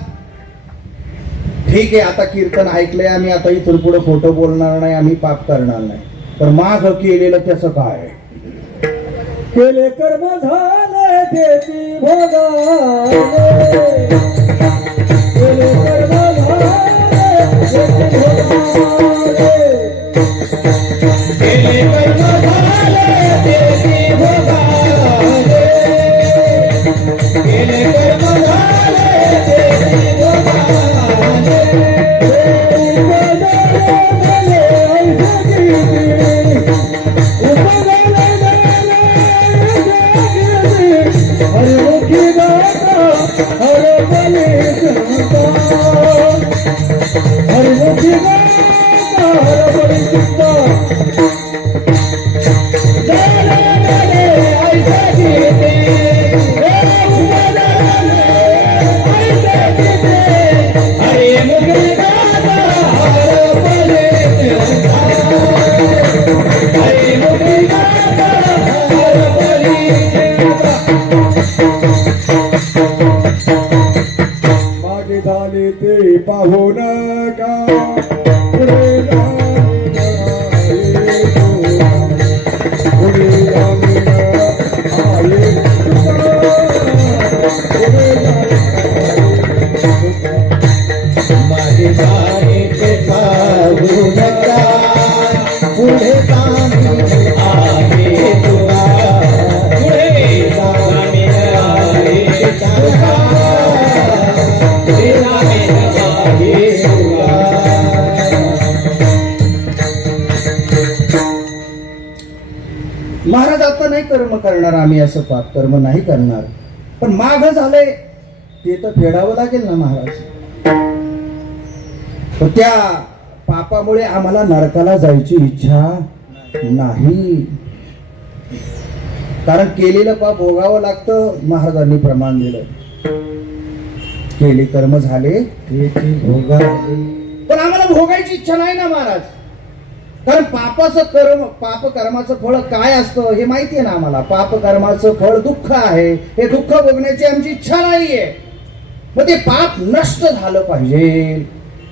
ठीक आहे, आता कीर्तन ऐकलंय आम्ही, आता इथून पुढे खोटं बोलणार नाही, आम्ही पाप करणार नाही. तर माग केलेलं त्याचं काय? केले कर्म झाले त्याची भोगाले, केले कर्म झाले त्याची भोगाले, केले कर्म झाले त्याची भोगाले, केले कर्म झाले त्याची भोगाले. मागे झाले ते पाहू नका, पुढे जा. कर्म करणार आम्ही, असं पाप कर्म नाही करणार. पण माग झालंय ते तर फेडावं लागेल ना महाराज. तर त्या पापामुळे आम्हाला नरकाला जायची इच्छा नाही. कारण केलेलं पाप भोगावं लागतं. महाराजांनी प्रमाण दिलं, केले कर्म झाले भोगावे. पण आम्हाला भोगायची इच्छा नाही ना महाराज. कारण पाप कर्माचं फळ काय असतं हे माहितीये ना आम्हाला. पाप कर्माचं फळ दुःख आहे. हे दुःख भोगण्याची आमची इच्छा नाहीये. मग ते पाप नष्ट झालं पाहिजे.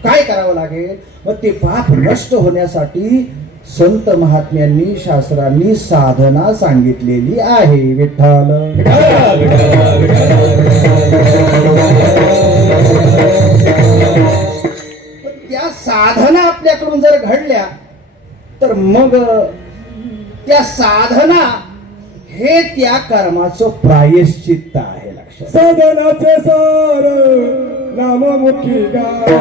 काय करावं लागेल? मग ते पाप नष्ट होण्यासाठी संत महात्म्यांनी शास्त्रांनी साधना सांगितलेली आहे. विठ्ठल त्या साधना आपल्याकडून जर घडल्या तर मग त्या साधना हे त्या कर्माचं प्रायश्चित्त आहे. लक्षात. साधनाचे सार नाममुखी गाता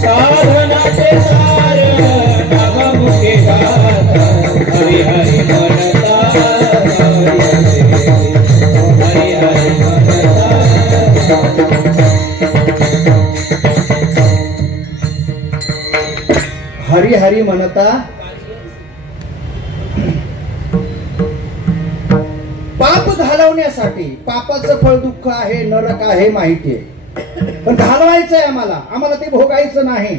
साधनाचे सार नाममुखे गाता हरी हरी म्हणता हरी हरी म्हणता. हरी हरी म्हणता पाप घालवण्यासाठी. पापाचं फळ दुःख आहे, नरक आहे माहितीये, पण घालवायचंय आम्हाला. आम्हाला ते भोगायचं नाही.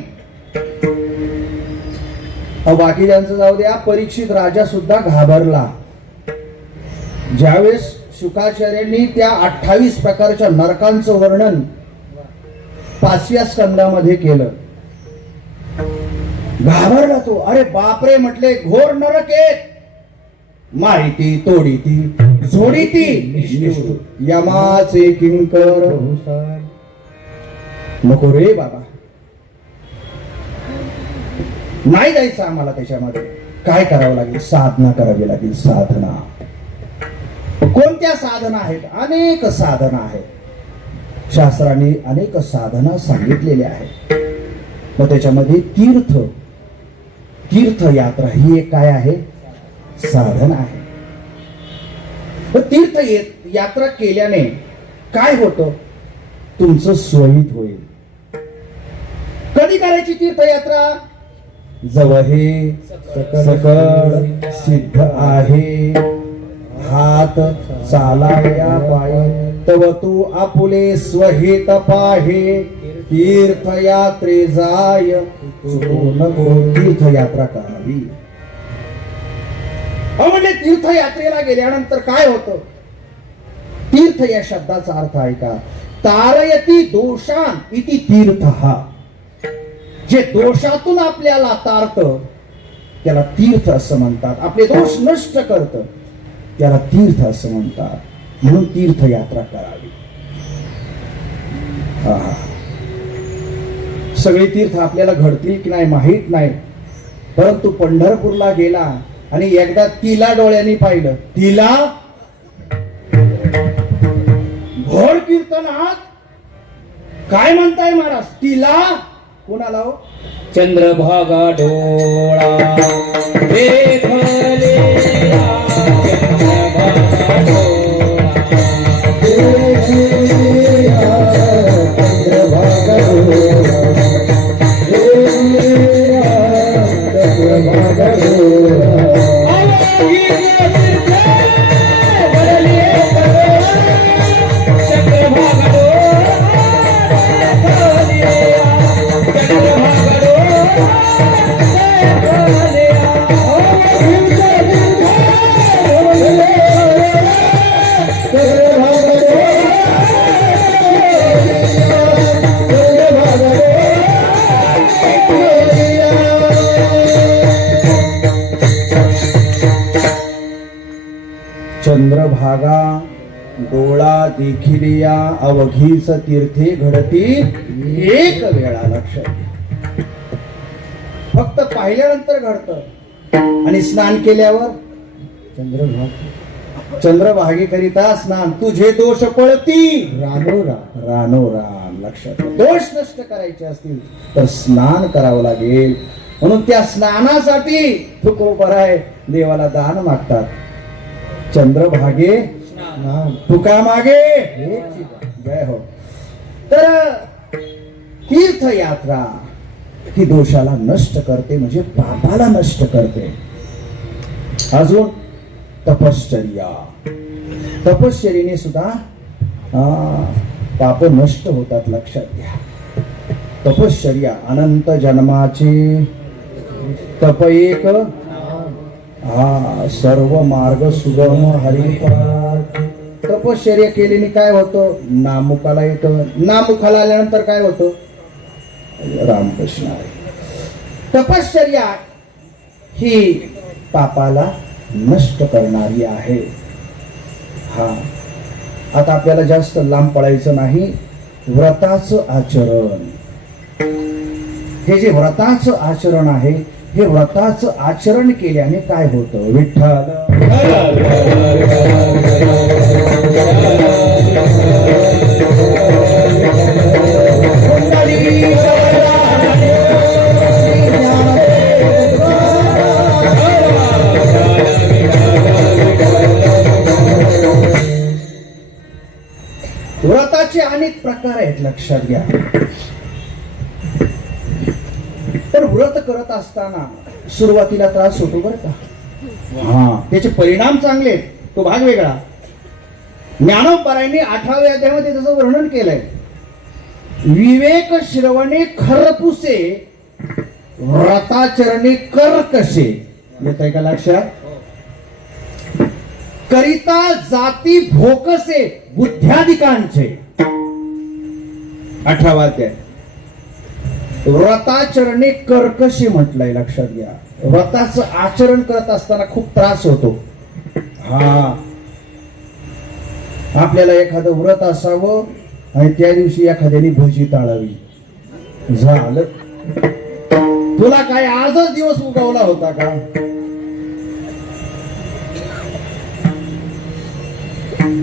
बाकीच्यांचं जाऊ द्या. परीक्षित राजा सुद्धा घाबरला ज्यावेळेस शुकाचार्यांनी त्या 28 प्रकारच्या नरकांचं वर्णन 5व्या स्कंदामध्ये केलं. घाबरला तो. अरे बापरे म्हटले, घोर नरक आहेत. मारिती तोडीती झोडीती निष्ठुर यमाचे किंकर. नको रे बाबा, नाही जायचं आम्हाला त्याच्यामध्ये. काय करावं लागेल? साधना करावी लागेल. साधना. कोणत्या साधना आहेत? अनेक साधना आहेत. शास्त्रांनी अनेक साधना सांगितलेल्या आहेत. मग त्याच्यामध्ये तीर्थयात्रा ही एक काय आहे? साधन आहे. तीर्थयात्रा केल्याने काय होतं? तुमचं स्वहित होईल. कधी करायची तीर्थयात्रा? जवळ हे सकळ सिद्ध आहे. हात चालावया पाय तव तू आपुले स्वहित पाहे. तीर्थयात्रे जाय चुकू नको. तीर्थयात्रा करावी. म्हणजे तीर्थयात्रेला गेल्यानंतर काय होतं? तीर्थ या शब्दाचा अर्थ आहे का? तारयती दोषान इति तीर्थः. जे दोषातून आपल्याला तारत त्याला तीर्थ असं म्हणतात. आपले दोष नष्ट करत त्याला तीर्थ असं म्हणतात. म्हणून तीर्थयात्रा करावी. सगळे तीर्थ आपल्याला घडतील की नाही माहित नाही, परंतु पंढरपूरला गेला आणि एकदा तिला डोळ्यांनी पाहिलं. तिला घोर कीर्तनात काय म्हणताय महाराज? तिला कोणाला? चंद्रभागा डोळा देखले चंद्रभागा डोळा चंद्रभागा डोळा देखिलिया अवघीच तीर्थे घडती एक वेळा. लक्षात. फक्त पाहिल्यानंतर घडतं आणि स्नान केल्यावर चंद्रभागेकरिता स्नान. तुझे दोष पळती रानोरा रानोरा. लक्षात घ्या. दोष नष्ट करायचे असतील तर स्नान करावं लागेल. म्हणून त्या स्नानासाठी तुकोबराय देवाला दान मागतात. चंद्रभागे तुका मागे जय हो. तर तीर्थयात्रा ही दोषाला नष्ट करते, म्हणजे पापाला नष्ट करते. अजून तपश्चर्या, तपश्चर्येने सुद्धा पाप नष्ट होतात. लक्षात घ्या. तपश्चर्या अनंत जन्माचे तप एक सर्व मार्ग सुगम हरिपाद. तपश्चर्या केल्याने काय होतं? नामुखाला येतं. नामुखाला आल्यानंतर काय होतं? रामकृष्ण आहे. तपश्चर्या ही पापाला नष्ट करणारी आहे. आता आपल्याला जास्त लांब पडायचं नाही. व्रताचं आचरण, हे जे व्रताचं आचरण आहे, हे व्रताचं आचरण केल्याने काय होतं? विठ्ठल व्रताचे अनेक प्रकार आहेत. लक्षात घ्या. तर व्रत करत असताना सुरुवातीला त्रास होतो बरं का. त्याचे परिणाम चांगले आहेत, तो भाग वेगळा. ज्ञानोबरायांनी 18व्या अध्यायामध्ये त्याचं वर्णन केलंय. विवेक श्रवणे खरपुसे, व्रताचरणे कर कसे. येत आहे का लक्षात? करिता जाती भोकसे बुद्ध्याधिकांचे. 18वा अध्याय. व्रताचरणे कर्कशी म्हटलंय. लक्षात घ्या. व्रताचं आचरण करत असताना खूप त्रास होतो. आपल्याला एखादं व्रत असावं आणि त्या दिवशी एखाद्याने भजी टाळावी. झालं. तुला काय आजच दिवस उगवला होता का?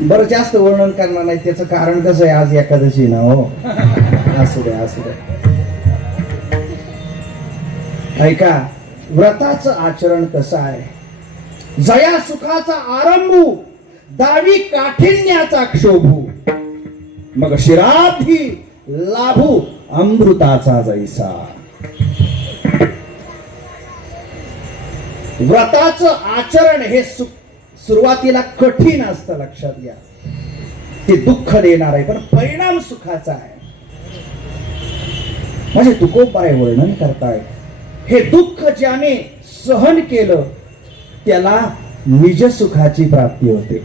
बरं, जास्त वर्णन करणार नाही. त्याचं कारण कसं आहे, आज एकादशी ना हो. असू द्या असू द्या. ऐका, व्रताचं आचरण कसं आहे. जया सुखाचा आरंभू, दावी काठिण्याचा क्षोभू, मग शिराधी लाभू अमृताचा जैसा. व्रताचं आचरण हे सुरुवातीला कठीण असतं. लक्षात घ्या. ते दुःख देणार आहे, पण परिणाम सुखाचा आहे. म्हणजे तुकोबाराय वर्णन करताय, हे दुःख ज्याने सहन केलं त्याला निज सुखाची प्राप्ती होते.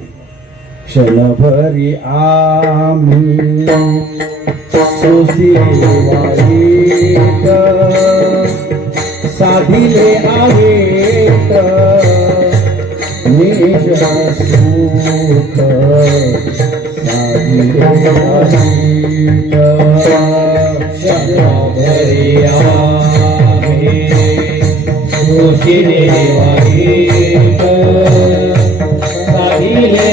क्षणभरी आम्ही सोसिले वाईट, साधिले आहेत निज सुख, साधिले आहेत. क्षणभरी आम्ही सोसिले वाईट, साधिले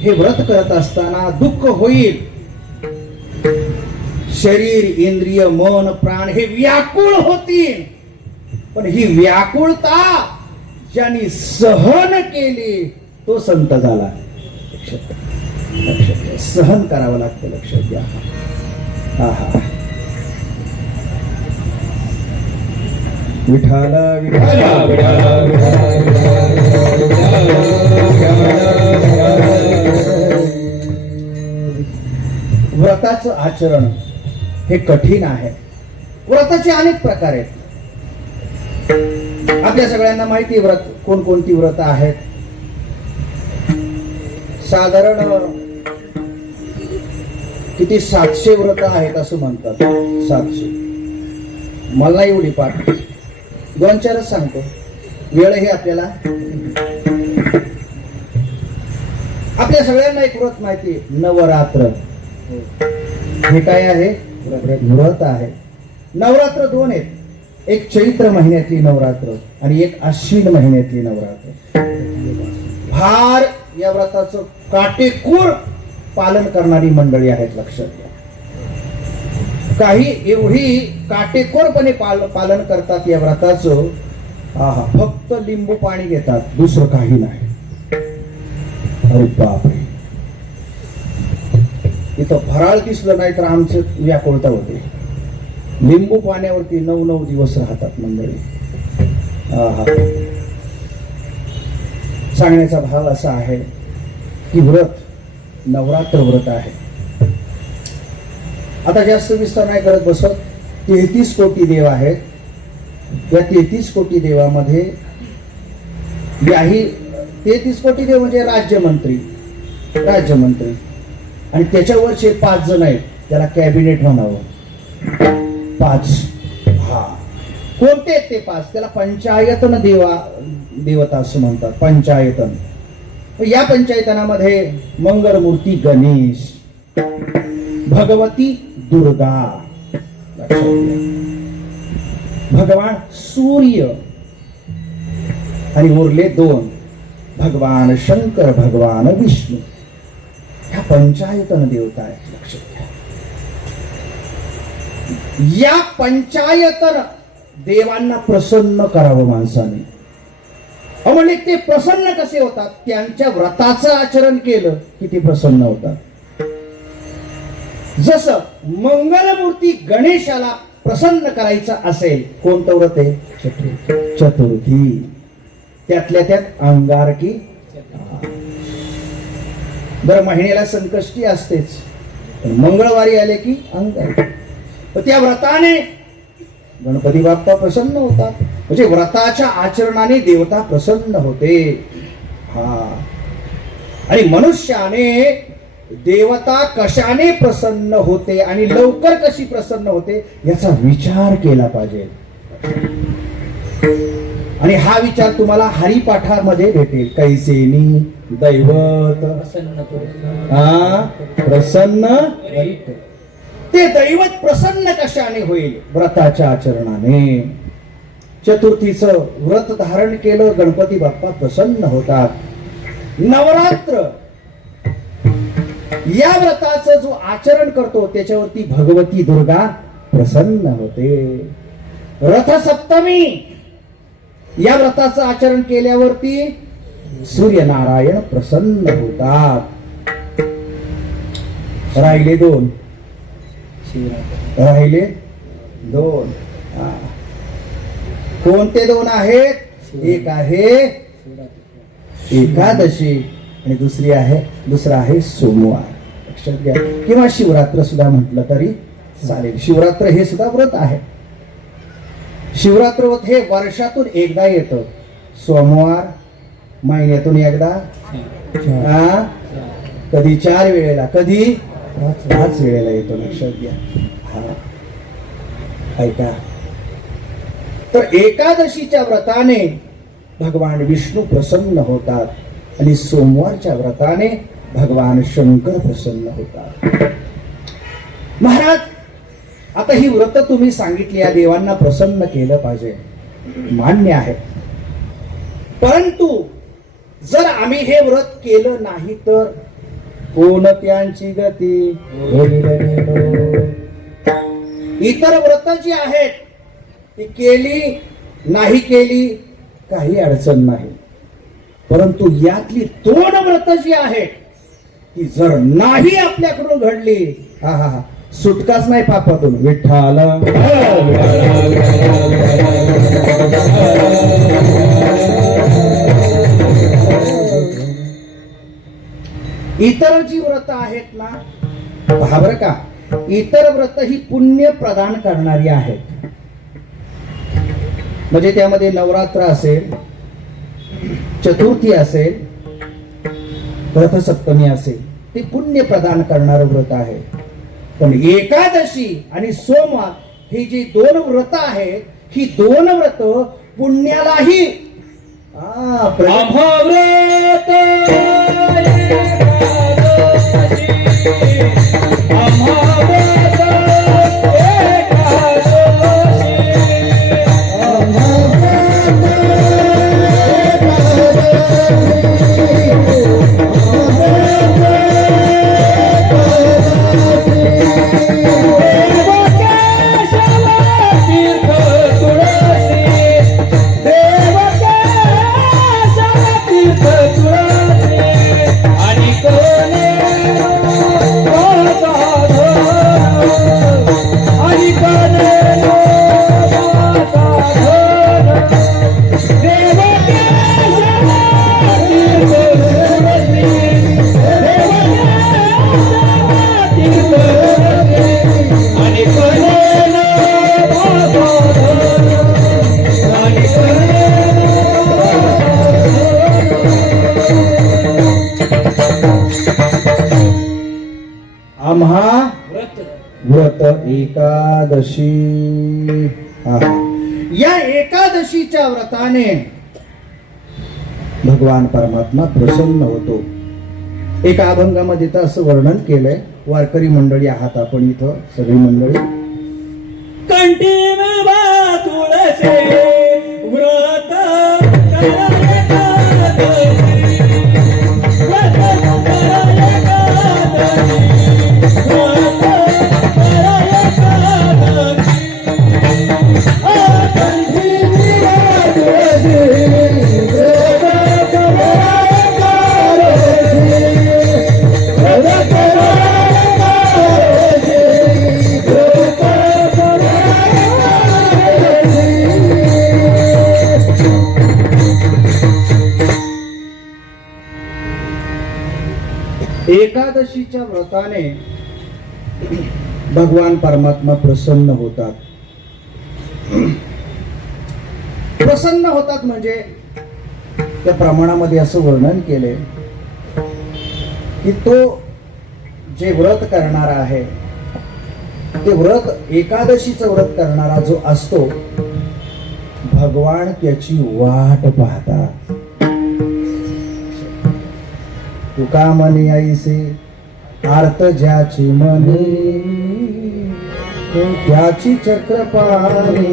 हे व्रत करत असताना दुःख होईल. शरीर, इंद्रिय, मन, प्राण हे व्याकुळ होतील, पण ही व्याकुळता ज्यांनी सहन केली तो संत झाला. लक्षात घ्या. सहन करावं लागतं. लक्षात घ्या. आहा. विठाल विठाल व्रताचं आचरण हे कठीण आहे. व्रताचे अनेक प्रकार आहेत. आपल्या सगळ्यांना माहिती आहे व्रत कोणकोणती व्रत आहेत. साधारण किती 700 व्रत आहेत असं म्हणतात. 700. मला एवढी पाठ 2-4च सांगतो. वेळ हे आपल्याला आपल्या सगळ्यांना एक व्रत माहिती आहे, नवरात्र. हे काय आहे? व्रत आहे. नवरात्र 2 आहेत. एक चैत्र महिन्यातली नवरात्र आणि एक अश्विन महिन्यातली नवरात्र. फार या व्रताचं काटेकोर पालन करणारी मंडळी आहेत. लक्षात घ्या. काही एवढी काटेकोरपणे पालन करतात या व्रताचं. फक्त लिंबू पाणी घेतात, दुसरं काही नाही. अरे बापरे, इथं फराळ दिसलं नाही तर आमचं व्याकुळता होते. लिंबू पाण्यावरती 9 दिवस राहतात मंडळी. सांगण्याचा भाव असा आहे की व्रत नवरात्र व्रत आहे. आता जास्त विस्तार नाही करत बसत. 33 कोटी देव आहेत. या 33 कोटी देवामध्ये याही 33 कोटी देव म्हणजे राज्यमंत्री आणि त्याच्यावरचे 5 जण आहेत, त्याला कॅबिनेट म्हणावं. 5. कोणते आहेत ते 5? त्याला पंचायतन देवता असं म्हणतात. पंचायतन. या पंचायतनामध्ये मंगलमूर्ती गणेश, भगवती दुर्गा, भगवान सूर्य आणि उरले 2 भगवान शंकर, भगवान विष्णू. ह्या पंचायतन देवता आहेत. लक्षात घ्या. या पंचायतन देवांना प्रसन्न करावं माणसाने. म्हणजे ते प्रसन्न कसे होतात? त्यांच्या व्रताचं आचरण केलं की ते प्रसन्न होतात. जसं मंगलमूर्ती गणेशाला प्रसन्न करायचं असेल, कोणतं व्रत आहे? चतुर्थी. त्यातल्या त्यात अंगारकी. बरं, महिन्याला संकष्टी असतेच, पण मंगळवारी आले की अंगारकी. तर त्या व्रताने गणपती बाप्पा प्रसन्न होतात. म्हणजे व्रताच्या आचरणाने देवता प्रसन्न होते. आणि मनुष्याने देवता कशाने प्रसन्न होते आणि लवकर कशी प्रसन्न होते याचा विचार केला पाहिजे. आणि हा विचार तुम्हाला हरिपाठामध्ये भेटेल. कैसेनी दैवत प्रसन्न. ते दैवत प्रसन्न कशाने होईल? व्रताच्या आचरणाने. चतुर्थीचं व्रत धारण केलं, गणपती बाप्पा प्रसन्न होतात. नवरात्र या व्रताचं जो आचरण करतो त्याच्यावरती भगवती दुर्गा प्रसन्न होते. रथसप्तमी या व्रताचं आचरण केल्यावरती सूर्यनारायण प्रसन्न होतात. राहिले 2. कोणते 2 आहेत? एक आहे एकादशी आणि दुसरा आहे सोमवार. लक्षात घ्या. किंवा शिवरात्र सुद्धा म्हटलं तरी चालेल. शिवरात्र हे सुद्धा व्रत आहे. शिवरात्र व्रत हे वर्षातून एकदा येतं. सोमवार महिन्यातून एकदा. कधी 4 वेळेला, कधी 5 वेळेला येतो. लक्षात घ्या. ऐका. तर एकादशीच्या व्रताने भगवान विष्णू प्रसन्न होतात आणि सोमवारच्या व्रताने भगवान शंकर प्रसन्न होतात. महाराज, आता ही व्रत तुम्ही सांगितली, या देवांना प्रसन्न केलं पाहिजे, मान्य आहे. परंतु जर आम्ही हे व्रत केलं नाही तर कोणत्यांची गती? इतर व्रत जी आहेत ती केली नाही केली काही अडचण नाही, परंतु यातली 2 व्रत जी आहेत ती जर नाही आपल्याकडून घडली, हा हा हा, सुटकाच नाही पापातून. विठ्ठल इतर जी व्रत आहेत ना, पहा बरं का, इतर व्रत ही पुण्य प्रदान करणारी आहेत. म्हणजे त्यामध्ये नवरात्र असेल, चतुर्थी असेल, रथसप्तमी असेल, ते पुण्य प्रदान करणारं व्रत आहे. पण एकादशी आणि सोमवार ही जी 2 व्रत आहेत, ही 2 व्रत पुण्यालाही अमृत व्रत एकादशी. या एकादशीच्या व्रताने भगवान परमात्मा प्रसन्न होतो. एका अभंगामध्ये तर असं वर्णन केलंय, वारकरी मंडळी आहात आपण इथं सगळी मंडळी. कंठी तुळसे व्रत एकादशीच्या व्रताने भगवान परमात्मा प्रसन्न होतात. प्रसन्न होतात म्हणजे त्या प्रमाणामध्ये असं वर्णन केले की तो जे व्रत करणारा आहे, ते व्रत एकादशीचं व्रत करणारा जो असतो, भगवान त्याची वाट पाहतात. तुका मनी ऐसे आर्त ज्याची मनी, त्याची चक्रपाणी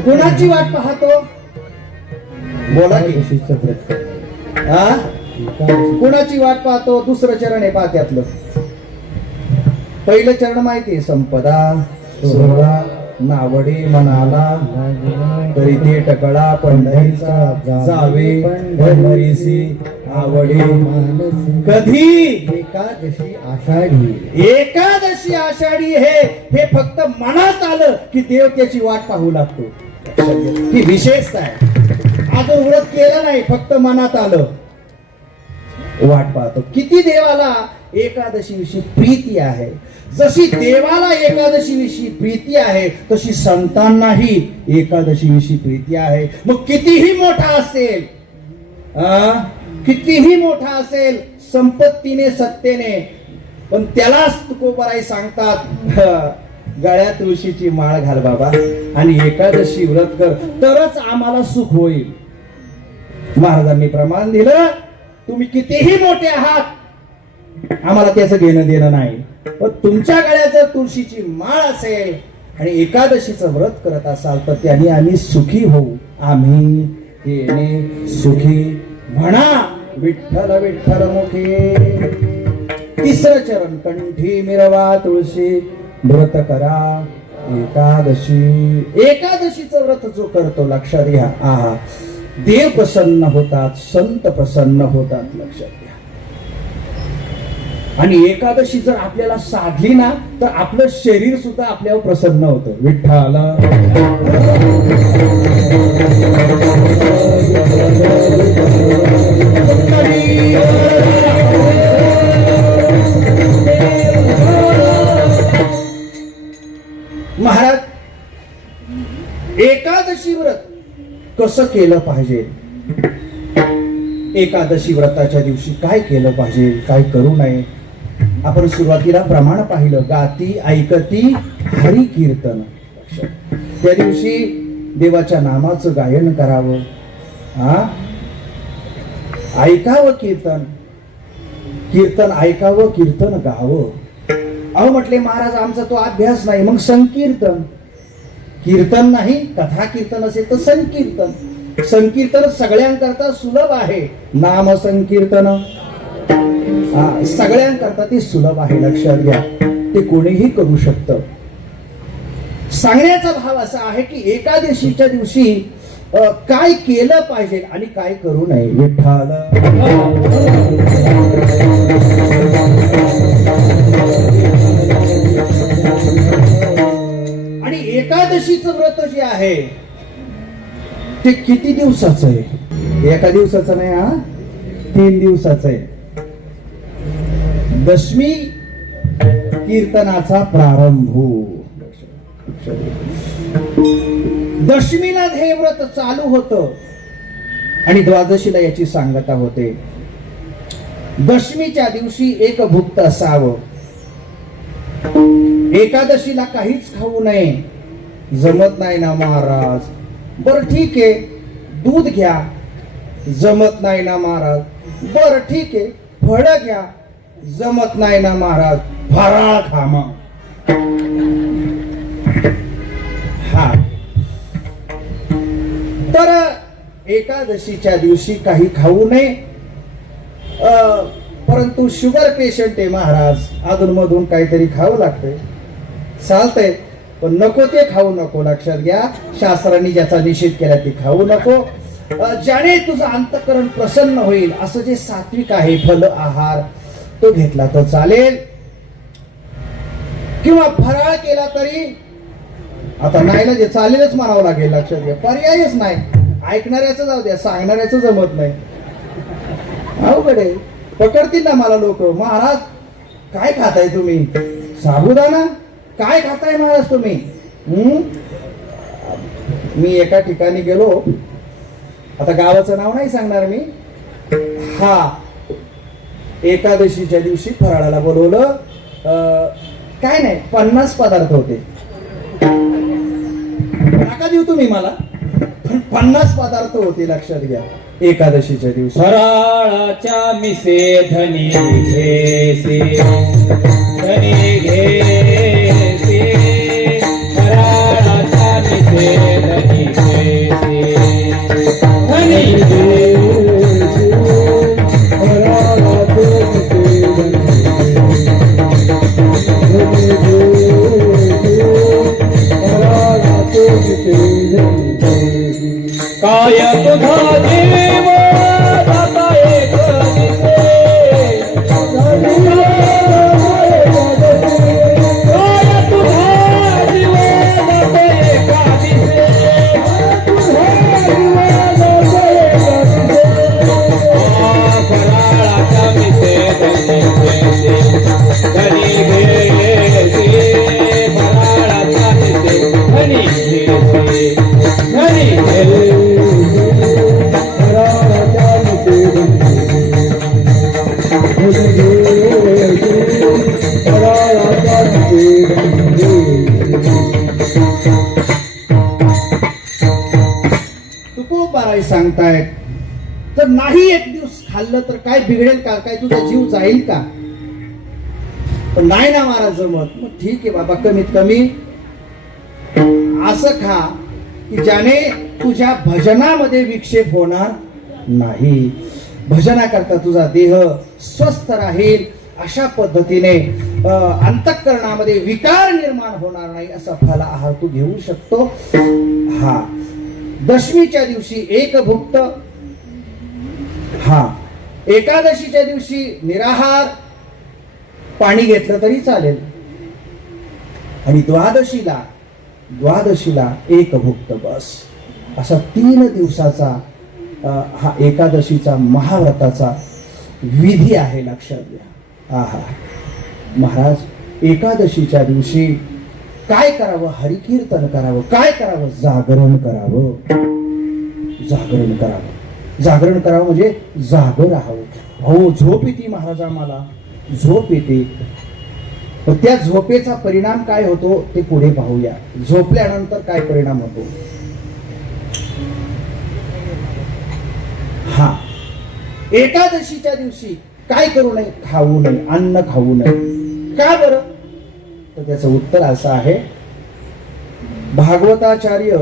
कुणाची वाट पाहतो? बोला की. कुणाची वाट पाहतो? दुसरं चरण आहे पहा त्यातलं. पहिलं चरण माहिती, संपदा सोहळा नावडे मनाला, तरी ते टकळा पंढरीचा जावे पंढरीसी आवडे. कधी? एकादशी आषाढी. एकादशी आषाढी हे फक्त मनात आलं की देव त्याची वाट पाहू लागतो. ही विशेषता आहे. अजून व्रत केलं नाही, फक्त मनात आलं वाट पाहतो. किती देवाला एकादशी विषयी प्रीती आहे. जशी देवाला एकादशी विषयी प्रीती आहे, तशी संतांनाही एकादशी विषयी प्रीती आहे. मग कितीही मोठा असेल, कितीही मोठा असेल संपत्तीने सत्तेने, पण त्यालाच तुकोबाराई सांगतात, गळ्यात तुळशीची माळ घाल बाबा आणि एकादशी व्रत कर, तरच आम्हाला सुख होईल. महाराजांनी प्रमाण दिलं, तुम्ही कितीही मोठे आहात, आम्हाला त्याचं घेणं देणं नाही, पण तुमच्या गळ्यात जर तुळशीची माळ असेल आणि एकादशीचं व्रत करत असाल तर त्याने आम्ही सुखी होऊ. आम्ही येणे सुखी म्हणा विठ्ठल विठ्ठल मुखे. तिसरं चरण, कंठी मिरवा तुळशी व्रत करा एकादशी. एकादशीचं व्रत जो करतो, लक्षात घ्या, आहा, देव प्रसन्न होतात, संत प्रसन्न होतात, लक्षात घ्या. आणि एकादशी जर आपल्याला साधली ना, तर आपलं शरीर सुद्धा आपल्यावर प्रसन्न होतं. विठ्ठल महाराज, एकादशी व्रत कसं केलं पाहिजे, एकादशी व्रताच्या दिवशी काय केलं पाहिजे, काय करू नये. आपण सुरुवातीला प्रमाण पाहिलं, गाती ऐकती हरी कीर्तन. त्या दिवशी देवाच्या नामाचं गायन करावं, ऐकावं कीर्तन, कीर्तन ऐकावं, कीर्तन गावं. अहो म्हटले महाराज, आमचा तो अभ्यास नाही, मग संकीर्तन. कीर्तन नाही, कथा कीर्तन असेल तर संकीर्तन. संकीर्तन सगळ्यांकरता सुलभ आहे. नाम संकीर्तन सगळ्यांकरता ते सुलभ आहे, लक्षात घ्या. ते कोणीही करू शकतं. सांगण्याचा भाव असा आहे की एकादशीच्या दिवशी काय केलं पाहिजे आणि काय करू नये. विठ्ठल आणि एकादशीचं व्रत जे आहे ते किती दिवसाचं आहे? एका दिवसाचं नाही, 3 दिवसाचं आहे. दशमी कीर्तनाचा प्रारंभ. दशमीला हे व्रत चालू होतं आणि द्वादशीला याची सांगता होते. दशमीच्या दिवशी एक भुक्त असावं. एकादशीला काहीच खाऊ नये. जमत नाही ना महाराज, बरं ठीक आहे, दूध घ्या. जमत नाही ना महाराज, बरं ठीक आहे, फळं घ्या. जमत नाही ना महाराज, फराळ खा मग. हा, तर एकादशीच्या दिवशी काही खाऊ नये. परंतु शुगर पेशंट आहे महाराज, अधून मधून काहीतरी खावं लागतंय, चालतंय, पण नको ते खाऊ नको. लक्षात घ्या, शास्त्रांनी ज्याचा निषेध केला ते खाऊ नको. ज्याने तुझं अंतःकरण प्रसन्न होईल असं जे सात्विक आहे, फल आहार तो घेतला तर चालेल. किंवा फराळ केला तरी आता नाहीला जे चालेलच म्हणावं लागेल. लक्षात घ्या, पर्यायच नाही. ऐकणाऱ्याचं जाऊ द्या, सांगणाऱ्याचं जमत नाही. अवघड आहे. पकडतील ना मला लोक, महाराज काय खाताय तुम्ही? साबुदाणा काय खाताय महाराज तुम्ही? मी एका ठिकाणी गेलो, आता गावाचं नाव नाही सांगणार मी. हा, एकादशीच्या दिवशी फराळाला बोलवलं. काय नाही, 50 पदार्थ होते. नका देऊ तुम्ही मला, 50 पदार्थ होते. लक्षात घ्या, एकादशीच्या दिवशी. फराळाच्या मिसे धनी घेसे, धनी घेसे. फराळाच्या मिसे धनी घेसे, धनी घेसे. काय तुझा जीव दाता एक दिसे, काय तुझा जीव दाता एका दिसे, फराळाच्या मिसे धनी घेसे, धनी घेसे. फराळाच्या मिसे धनी घेसे, धनी घेसे. तुकोबाराय सांगतायत, तर नाही एक दिवस खाल्लं तर काय बिघडेल का? काय तुझा जीव जाईल का? पण नाही ना महाराज जमत. मग ठीक आहे बाबा, कमीत कमी असं खा की ज्याने तुझ्या भजनामध्ये विक्षेप होणार नाही. भजना करता तुझा देह स्वस्थ राहील अशा पद्धतीने अंतःकरणामध्ये विकार निर्माण होणार नाही असा फल आहार तू घेऊ शकतो. हा दशमीच्या दिवशी एक भुक्त, हा एकादशीच्या दिवशी निराहार, पाणी घेतलं तरी चालेल, आणि द्वादशीला एक भुक्त बस. असा 3 दिवसाचा हा एकादशीचा महाव्रताचा विधी आहे, लक्षात घ्या. आहा महाराज एकादशीच्या दिवशी काय करावं? हरिकीर्तन करावं. काय करावं? जागरण करावं. जागरण करावं म्हणजे जागर राहावं. हो झोप येते महाराज, आम्हाला झोप येते. पण त्या झोपेचा परिणाम काय होतो ते पुढे पाहूया. झोपल्यानंतर काय परिणाम होतो? हा एकादशीच्या दिवशी काय करू नये? खाऊ नये, अन्न खाऊ नये. का बरं? तर त्याचं उत्तर असं आहे, भागवताचार्य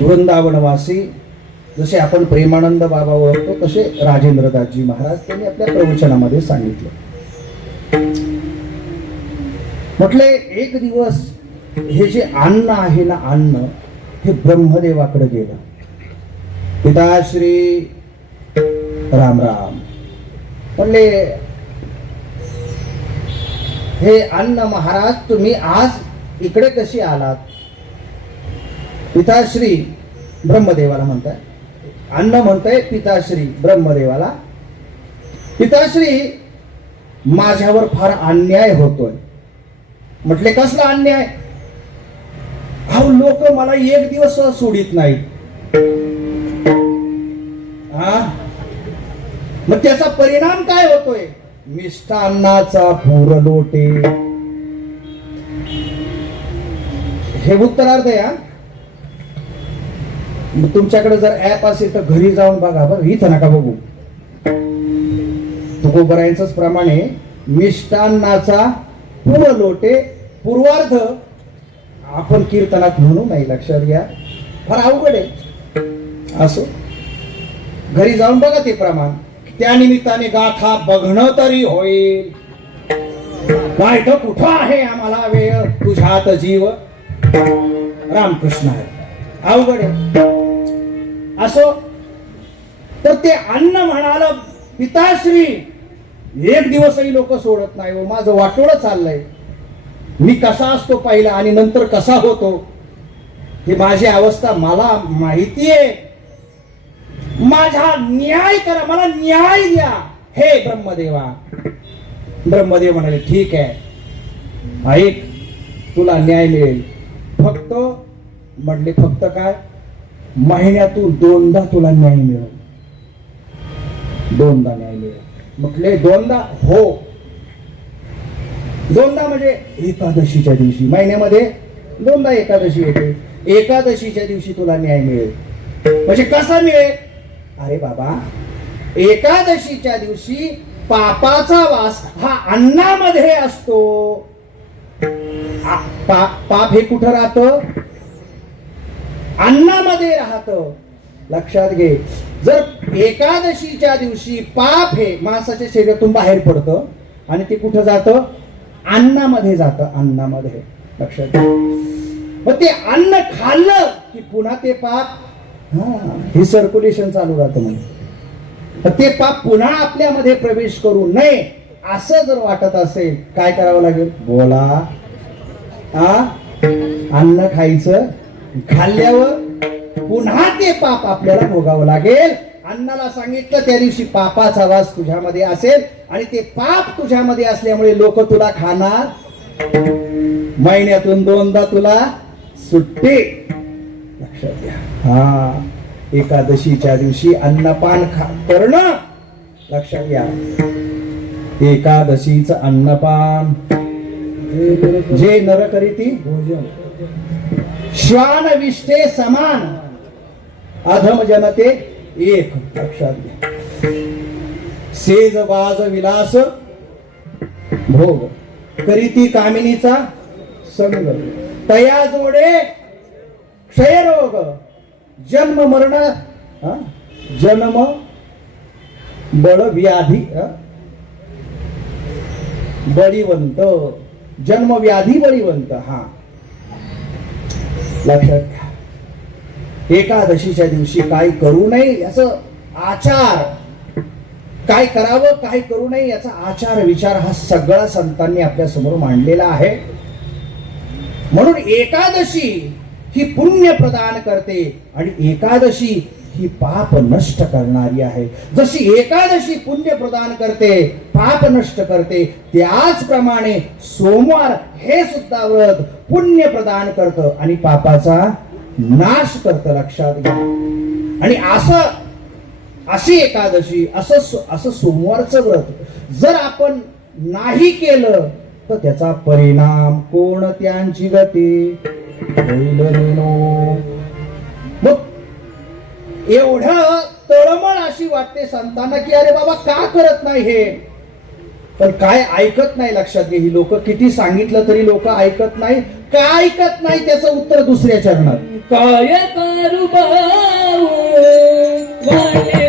वृंदावनवासी जसे आपण प्रेमानंद बाबा ओळखतो तसे राजेंद्रदासजी महाराज त्यांनी आपल्या प्रवचनामध्ये सांगितलं. म्हटले एक दिवस हे जे अन्न आहे ना, अन्न हे ब्रह्मदेवाकडे गेलं. पिताश्री राम राम म्हणले, हे अन्न महाराज तुम्ही आज इकडे कशी आलात? पिताश्री ब्रह्मदेवाला म्हणताय, अन्न म्हणताय पिताश्री ब्रह्मदेवाला, पिताश्री माझ्यावर फार अन्याय होतोय. म्हटले कसला अन्याय? अहो लोक मला एक दिवस सोडित नाही. मग त्याचा परिणाम काय होतोय? मिष्टान्नाचा पूर लोटे. हे उत्तरार्ध आहे. तुमच्याकडे जर ऍप असेल तर घरी जाऊन बघा बरं, इथं नका बघू. तुकोबरायांचंच प्रमाणे मिष्टान्नाचा पूर लोटे, पूर्वार्ध आपण कीर्तनात म्हणू नाही, लक्षात घ्या. फार अवघड आहे. असो घरी जाऊन बघा ते प्रमाण. त्या निमित्ताने गाथा बघणं तरी होईल. काय तर कुठं आहे आम्हाला वेळ, तुझ्यात जीव रामकृष्ण आहे. अवघड आहे. असो तर ते अन्न म्हणाल, पिताश्री एक दिवसही लोक सोडत नाही. माझं वाटोळं चाललंय. मी कसा असतो पहिला आणि नंतर कसा होतो हे माझी अवस्था मला माहिती आहे. माझा न्याय करा, मला न्याय द्या हे ब्रह्मदेवा. ब्रह्मदेव म्हणाले ठीक आहे, ऐक तुला न्याय मिळेल. फक्त म्हटले फक्त काय? महिन्यातून 2दा तुला न्याय मिळेल. 2दा न्याय मिळेल. म्हटले 2दा? हो 2दा म्हणजे एकादशीच्या दिवशी. महिन्यामध्ये 2दा एकादशी येते. एकादशीच्या दिवशी तुला न्याय मिळेल. म्हणजे कसा मिळेल? अरे बाबा एकादशीच्या दिवशी पापाचा वास हा अन्नामध्ये असतो. पाप हे कुठं राहतं? अन्नामध्ये राहतं. लक्षात घे. जर एकादशीच्या दिवशी पाप हे माणसाच्या शरीरातून बाहेर पडतं आणि ते कुठं जातं? अन्नामध्ये जातं. अन्नामध्ये. लक्षात घे. मग ते अन्न खाल्लं की पुन्हा ते पाप हे सर्क्युलेशन चालू राहतं. म्हणून ते पाप पुन्हा आपल्यामध्ये प्रवेश करू नये असं जर वाटत असेल काय करावं लागेल? बोला. अन्न खायचं, खाल्ल्यावर पुन्हा ते पाप आपल्याला भोगावं लागेल. अन्नाला सांगितलं त्या दिवशी पापाचा वास तुझ्यामध्ये असेल आणि ते पाप तुझ्यामध्ये असल्यामुळे लोक तुला खाणार. महिन्यातून 2दा तुला सुट्टी. लक्षात घ्या. एकादशीच्या दिवशी अन्नपान करणं. लक्षात घ्या. एकादशीचं अन्नपान जे नर करीती भोजन श्वान विष्टे समान अधम जनते एक. लक्षात घ्या. सेज बाज विलास भोग करीती कामिनीचा संग तया जोडे क्षयरोग जन्म मरण जन्म बळ व्याधी बळीवंत, जन्मव्याधी बळीवंत. हा लक्षात घ्या. एकादशीच्या दिवशी काय करू नये याचं आचार, काय करावं काय करू नये याचा आचार विचार हा सगळा संतांनी आपल्या समोर मांडलेला आहे. म्हणून एकादशी ही पुण्य प्रदान करते आणि एकादशी ही पाप नष्ट करणारी आहे. जशी एकादशी पुण्य प्रदान करते, पाप नष्ट करते, त्याचप्रमाणे सोमवार हे सुद्धा व्रत पुण्य प्रदान करतं आणि पापाचा नाश करतं. लक्षात घ्या. आणि अशी एकादशी, असं सोमवारचं व्रत जर आपण नाही केलं तर त्याचा परिणाम कोणत्यांची गती होईल रेनो. मग एवढं तळमळ अशी वाटते संतांना की अरे बाबा का करत नाही हे, पण काय ऐकत नाही. लक्षात घे, ही लोक किती सांगितलं तरी लोक ऐकत नाही. का ऐकत नाही त्याचं उत्तर दुसऱ्या चरणात. काय करू भाऊ वाटे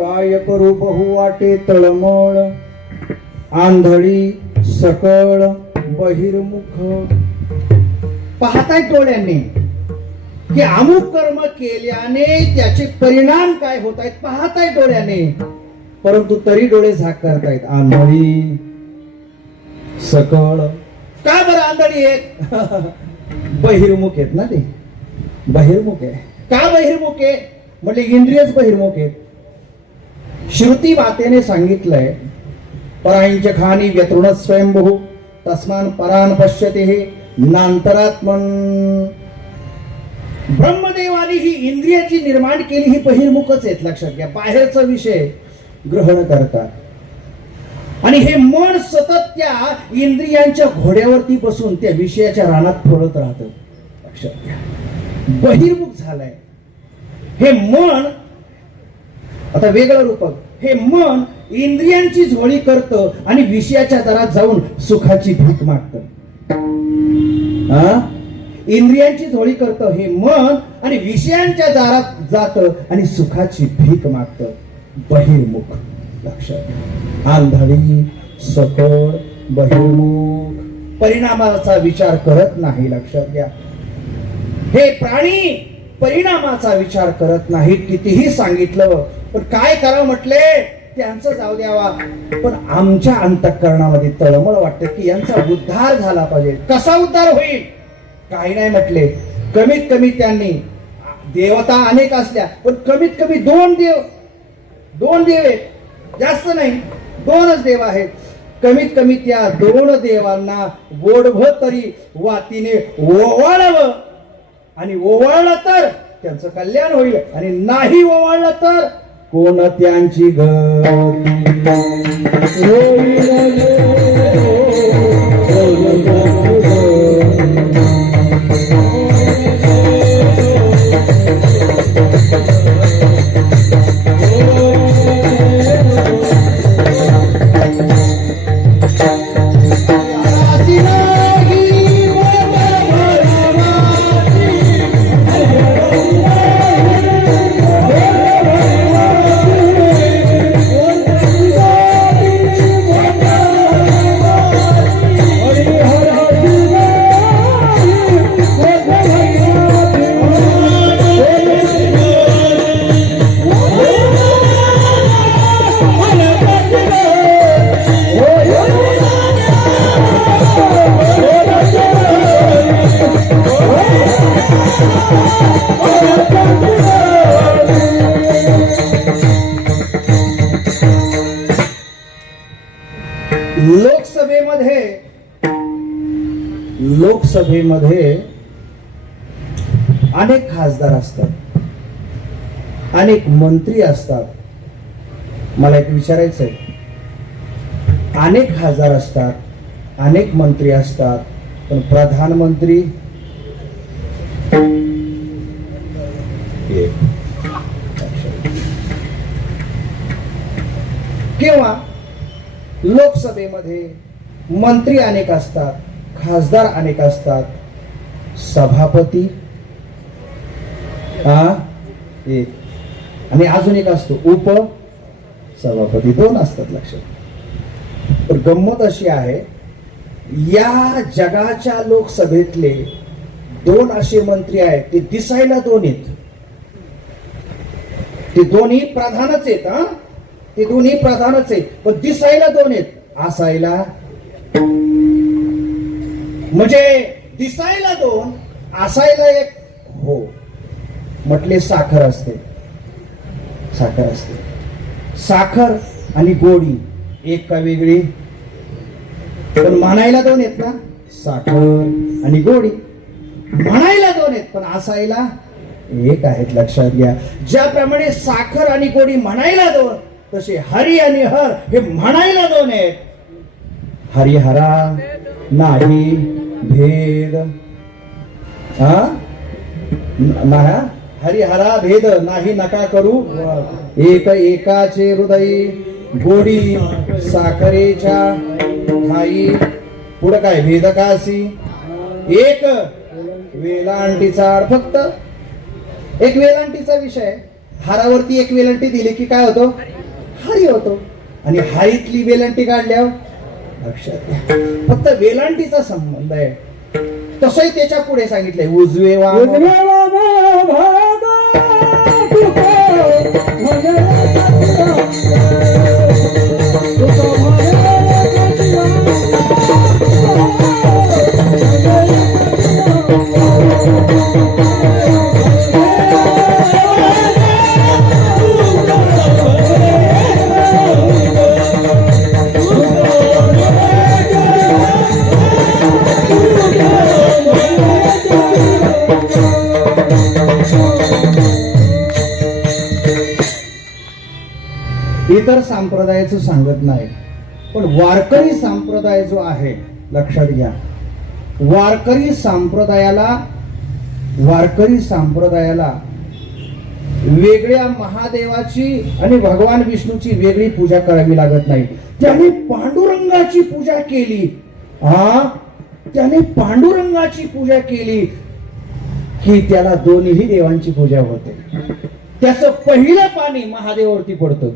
काय करू भाऊ वाटे तळमळ, आंधळी सकळ बहिर्मुख. पाहताय डोळ्यांनी की अमुक कर्म केल्याने त्याचे परिणाम काय होत आहेत, पाहताय डोळ्याने, परंतु तरी डोळे झाक करतायत. आंधळी सकळ. का बरं आंधळी आहेत? बहिर्मुख आहेत ना ते, बहिर्मुख आहे. का बहिर्मुख आहे म्हटले इंद्रियच बहिर्मुख आहेत. श्रुती मातेने सांगितलंय परांच खानी व्यतृण स्वयंभू तस्मान परान पश्यते हे नांतरात्मन. ब्रह्मदेवानी ही इंद्रियाची निर्माण केली, ही बहिर्मुखच आहेत. लक्षात घ्या, बाहेरचा विषय ग्रहण करतात आणि हे मन सतत त्या इंद्रियांच्या घोड्यावरती बसून त्या विषयाच्या रानात फिरत राहतं. लक्षात घ्या, बहिर्मुख झालंय हे मन. आता वेगळं रूपक, हे मन इंद्रियांची झोळी करतं आणि विषयाच्या दारात जाऊन सुखाची भीक मागतं. इंद्रियांची झोळी करतं हे मन आणि विषयांच्या दारात जातं आणि सुखाची भीक मागतं. बहिर्मुख. लक्षात घ्या, आंधळी सकळ बहिर्मुख, परिणामाचा विचार करत नाही. लक्षात घ्या, हे प्राणी परिणामाचा विचार करत नाही. कितीही सांगितलं पण काय करावं म्हटले त्यांचं जाऊ द्यावा, पण आमच्या अंतःकरणामध्ये तळमळ वाटते की यांचा उद्धार झाला पाहिजे. कसा उद्धार होईल? काही नाही म्हटले, कमीत कमी त्यांनी देवता अनेक असल्या पण कमीत कमी दोन देव आहेत, जास्त नाही, 2च देव आहेत. कमीत कमी त्या 2 देवांना गोडभर तरी वातीने ओवाळावं आणि ओवाळलं तर त्यांचं कल्याण होईल आणि नाही ओवाळलं तर कोण त्यांची गती लोकसभेमध्ये अनेक खासदार असतात, अनेक मंत्री असतात. मला एक विचारायचं आहे, अनेक खासदार असतात, अनेक मंत्री असतात, पण प्रधानमंत्री किंवा लोकसभेमध्ये मंत्री अनेक असतात, खासदार अनेक असतात, सभापती एक आणि अजून एक असतो उप सभापती, 2 असतात. लक्षात. तर गंमत अशी आहे, या जगाच्या लोकसभेतले 2 असे मंत्री आहेत, ते दिसायला 2 आहेत, ते दोन्ही प्रधानच आहेत. ते दोन्ही प्रधानच आहेत पण दिसायला 2 आहेत, असायला म्हणजे दिसायला 2 असायला 1. हो म्हटले साखर असते, साखर असते. साखर आणि गोडी एक का वेगळी? पण म्हणायला 2 आहेत ना, साखर आणि गोडी. म्हणायला 2 आहेत पण असायला 1 आहेत. लक्षात घ्या, ज्याप्रमाणे साखर आणि गोडी म्हणायला 2, तसे हरी आणि हर हे म्हणायला 2 आहेत. हरिहरा नाही भेद, हरिहरा भेद नाही नका करू, एक एकाचे हृदय गोडी साखरेच्या ठाई. पुढं काय भेद कासी, एक वेलांटीचा. फक्त एक वेलांटीचा विषय, हारावरती एक वेलांटी दिली की काय होतो? हरी होतो. आणि हरीतली वेलांटी काढल्यावर लक्षात घ्या, फक्त वेलांटीचा संबंध आहे. तसंही त्याच्या पुढे सांगितलंय, उजवे भाग इतर संप्रदायाचं सांगत नाही, पण वारकरी संप्रदाय जो आहे, लक्षात घ्या, वारकरी संप्रदायाला वेगळ्या महादेवाची आणि भगवान विष्णूची वेगळी पूजा करावी लागत नाही. त्याने पांडुरंगाची पूजा केली. त्याने पांडुरंगाची पूजा केली की त्याला दोन्ही देवांची पूजा होते. त्याचं पहिलं पाणी महादेवावरती पडतं.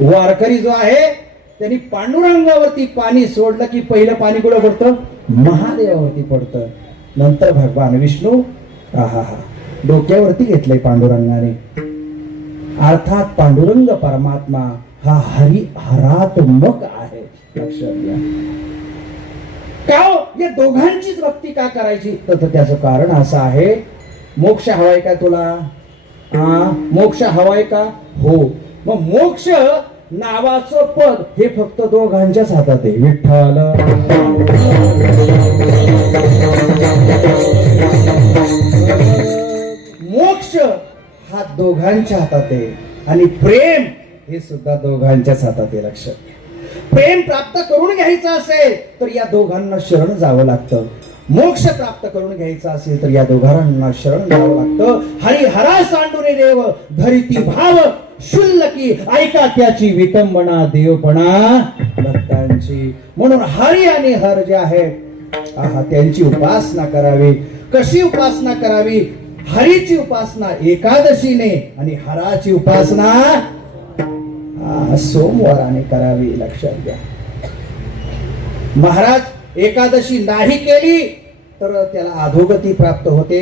वारकरी जो आहे त्यांनी पांडुरंगावरती पाणी सोडलं की पहिलं पाणी कुठं पडतं? महादेवावरती पडतं. नंतर भगवान विष्णू डोक्यावरती घेतलंय पांडुरंगाने. अर्थात पांडुरंग परमात्मा हा हरात्मक आहे. लक्षात घ्या. का या दोघांचीच भक्ती का करायची? तर त्याचं कारण असं आहे, मोक्ष हवाय का तुला? मोक्ष हवाय का? हो. मग मोक्ष नावाचं पद हे फक्त दोघांच्याच हातात आहे. विठ्ठल मोक्ष हा दोघांच्या हातात आहे आणि प्रेम हे सुद्धा दोघांच्याच हातात आहे. लक्षात. प्रेम प्राप्त करून घ्यायचं असेल तर या दोघांना शरण जावं लागतं. मोक्ष प्राप्त करून घ्यायचा असेल तर या दोघांना शरण जावं लागतं. हरिहरा सांडुरे देव धरिती भाव शुल्लकी, ऐका त्याची विटंबना देवपणा भक्तांची. म्हणून हरी आणि हर जे आहे त्यांची उपासना करावी. कशी उपासना करावी? हरीची उपासना एकादशीने आणि हराची उपासना सोमवाराने करावी. लक्षात घ्या. महाराज एकादशी नाही केली तर त्याला अधोगती प्राप्त होते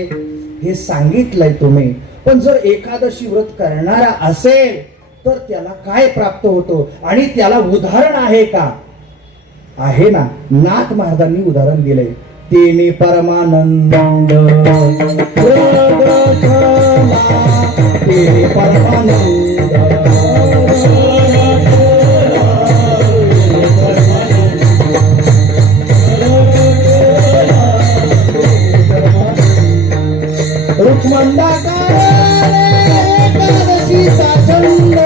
हे सांगितलंय तुम्ही. पण जर एकादशी व्रत करणारा असेल तर त्याला काय प्राप्त होतो आणि त्याला उदाहरण आहे का? आहे ना. नाथ महाराजांनी उदाहरण दिलंय. तेने परमानंद तेने परमानंद रुक्मंदाकार एकादशीचा छंद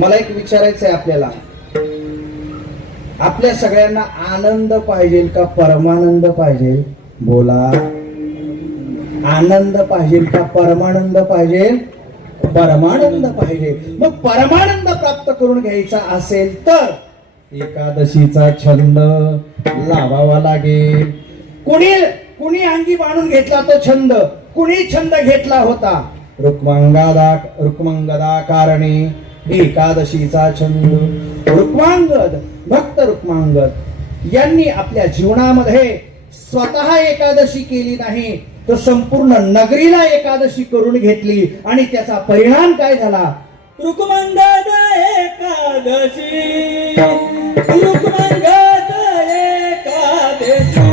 मला एक विचारायचं आहे आपल्याला. आपल्या सगळ्यांना आनंद पाहिजे का परमानंद पाहिजे? बोला. आनंद पाहिजे का परमानंद पाहिजे? परमानंद पाहिजे. मग परमानंद प्राप्त करून घ्यायचा असेल तर एकादशीचा छंद लावावा लागेल. कुणी अंगी बांधून घेतला तो छंद? कुणी छंद घेतला होता? रुक्मंगदा कारणे एकादशीचा छंद. रुक्मांगद, भक्त रुक्मांगद यांनी आपल्या जीवनामध्ये स्वतः एकादशी केली नाही तर संपूर्ण नगरीला एकादशी करून घेतली आणि त्याचा परिणाम काय झाला? रुक्मंगद एकादशी, रुक्मंगद एकादशी,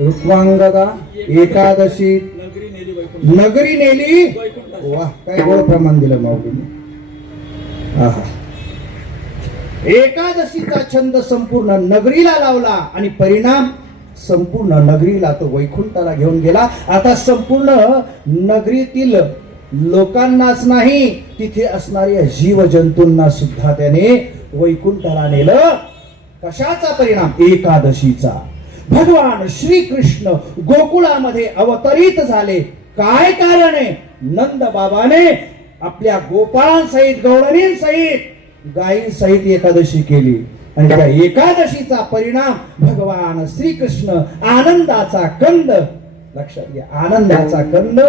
रुक्मांगदा एकादशी नगरी नेली. वाह, काय गोड प्रमाण दिलं माऊलीने. एकादशीचा छंद संपूर्ण नगरीला लावला आणि परिणाम संपूर्ण नगरीला तो वैकुंठाला घेऊन गेला. आता संपूर्ण नगरीतील लोकांनाच नाही, तिथे असणाऱ्या जीवजंतूंना सुद्धा त्याने वैकुंठाला नेलं. कशाचा परिणाम? एकादशीचा. भगवान श्रीकृष्ण गोकुळामध्ये अवतरित झाले. काय कारण आहे? नंद बाबाने आपल्या गोपाळांसहित, गौडणींसहित, गायींसहित एकादशी केली आणि त्या एकादशीचा परिणाम भगवान श्रीकृष्ण आनंदाचा कंद, लक्षात घ्या, आनंदाचा कंद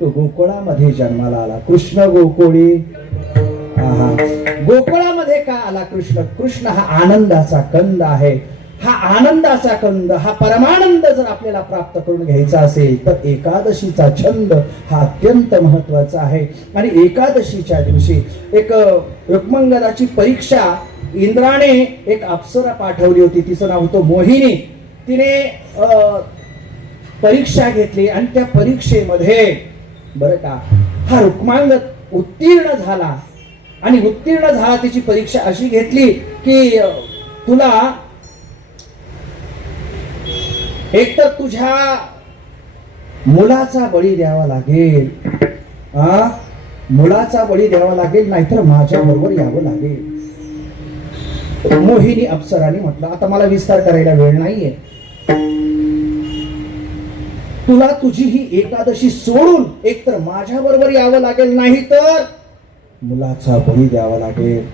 तो गोकुळामध्ये जन्माला आला. कृष्ण गोकुळी. गोकुळामध्ये का आला कृष्ण? कृष्ण हा आनंदाचा कंद आहे. हा आनंदाचा कंद, हा परमानंद जर आपल्याला प्राप्त करून घ्यायचा असेल तर एकादशीचा छंद हा अत्यंत महत्वाचा आहे. आणि एकादशीच्या दिवशी एक रुक्मंगदाची परीक्षा इंद्राने एक अप्सरा पाठवली होती. तिचं नाव होतं मोहिनी. तिने परीक्षा घेतली आणि त्या परीक्षेमध्ये बरं का हा रुक्मांगद उत्तीर्ण झाला. आणि उत्तीर्ण झाला, त्याची परीक्षा अशी घेतली की तुला एक तर तुझ्या मुलाचा बळी द्यावा लागेल, मुलाचा बळी द्यावा लागेल, नाहीतर माझ्या बरोबर यावं लागेल. मोहिनी अप्सराने म्हटलं, आता मला विस्तार करायला वेळ नाहीये, तुला तुझी ही एकादशी सोडून एक तर माझ्या बरोबर यावं लागेल, नाही तर मुलाचा बळी द्यावा लागेल.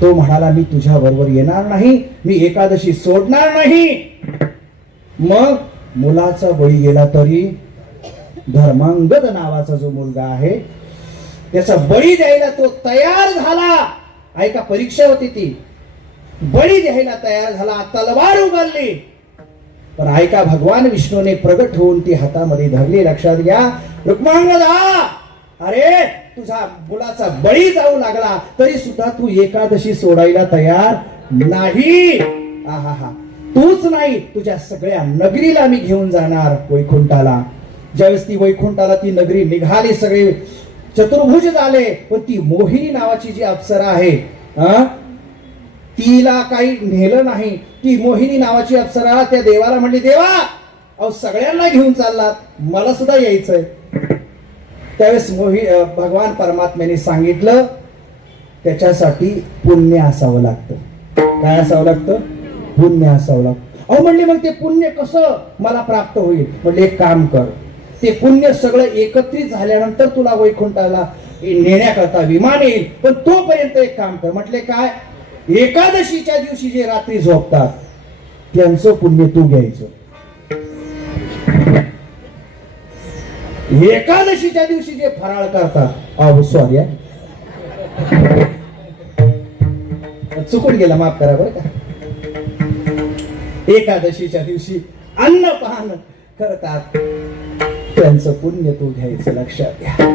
तो म्हणाला, मी तुझ्या बरोबर येणार नाही, मी एकादशी सोडणार नाही. मग मुलाचा बळी गेला तरी धर्मांगद नावाचा जो मुलगा आहे त्याचा बळी द्यायला तो तयार झाला. ऐका, परीक्षा होती ती, बळी द्यायला तयार झाला, तलवार उगारली. पण ऐका, भगवान विष्णूने प्रगट होऊन ती हातामध्ये धरली. लक्षात घ्या, रुक्मांगदा, अरे तुझा मुलाचा बळी जाऊ लागला तरी सुद्धा तू एकादशी सोडायला तयार नाही. आहा, तूच नाही, तुझ्या सगळ्या नगरीला मी घेऊन जाणार वैकुंठाला. ज्यावेळेस ती वैकुंठाला ती नगरी निघाली, सगळे चतुर्भुज झाले. पण ती मोहिनी नावाची जी अप्सरा आहे, तिला काही नेलं नाही. ती मोहिनी नावाची अप्सरा त्या देवाला म्हणली, देवा अहो सगळ्यांना घेऊन चाललात, मला सुद्धा यायचंय. त्यावेळेस भगवान परमात्म्याने सांगितलं, त्याच्यासाठी पुण्य असावं लागतं. काय असावं लागतं? पुण्य असावं लागतं. अहो म्हणले, मग ते पुण्य कसं मला प्राप्त होईल? म्हणले, एक काम कर, ते पुण्य सगळं एकत्रित झाल्यानंतर तुला वैकुंठाला नेण्याकरता विमान येईल, पण तोपर्यंत एक काम कर. म्हटले, काय? एकादशीच्या दिवशी जे रात्री झोपतात त्यांचं पुण्य तू घ्यायचं. एकादशीच्या दिवशी जे फराळ करतात, अहो सॉरी चुकून गेला, माफ करा बरं का. एकादशीच्या दिवशी अन्नपान करतात त्यांचं पुण्य तू घ्यायचं. लक्षात घ्या.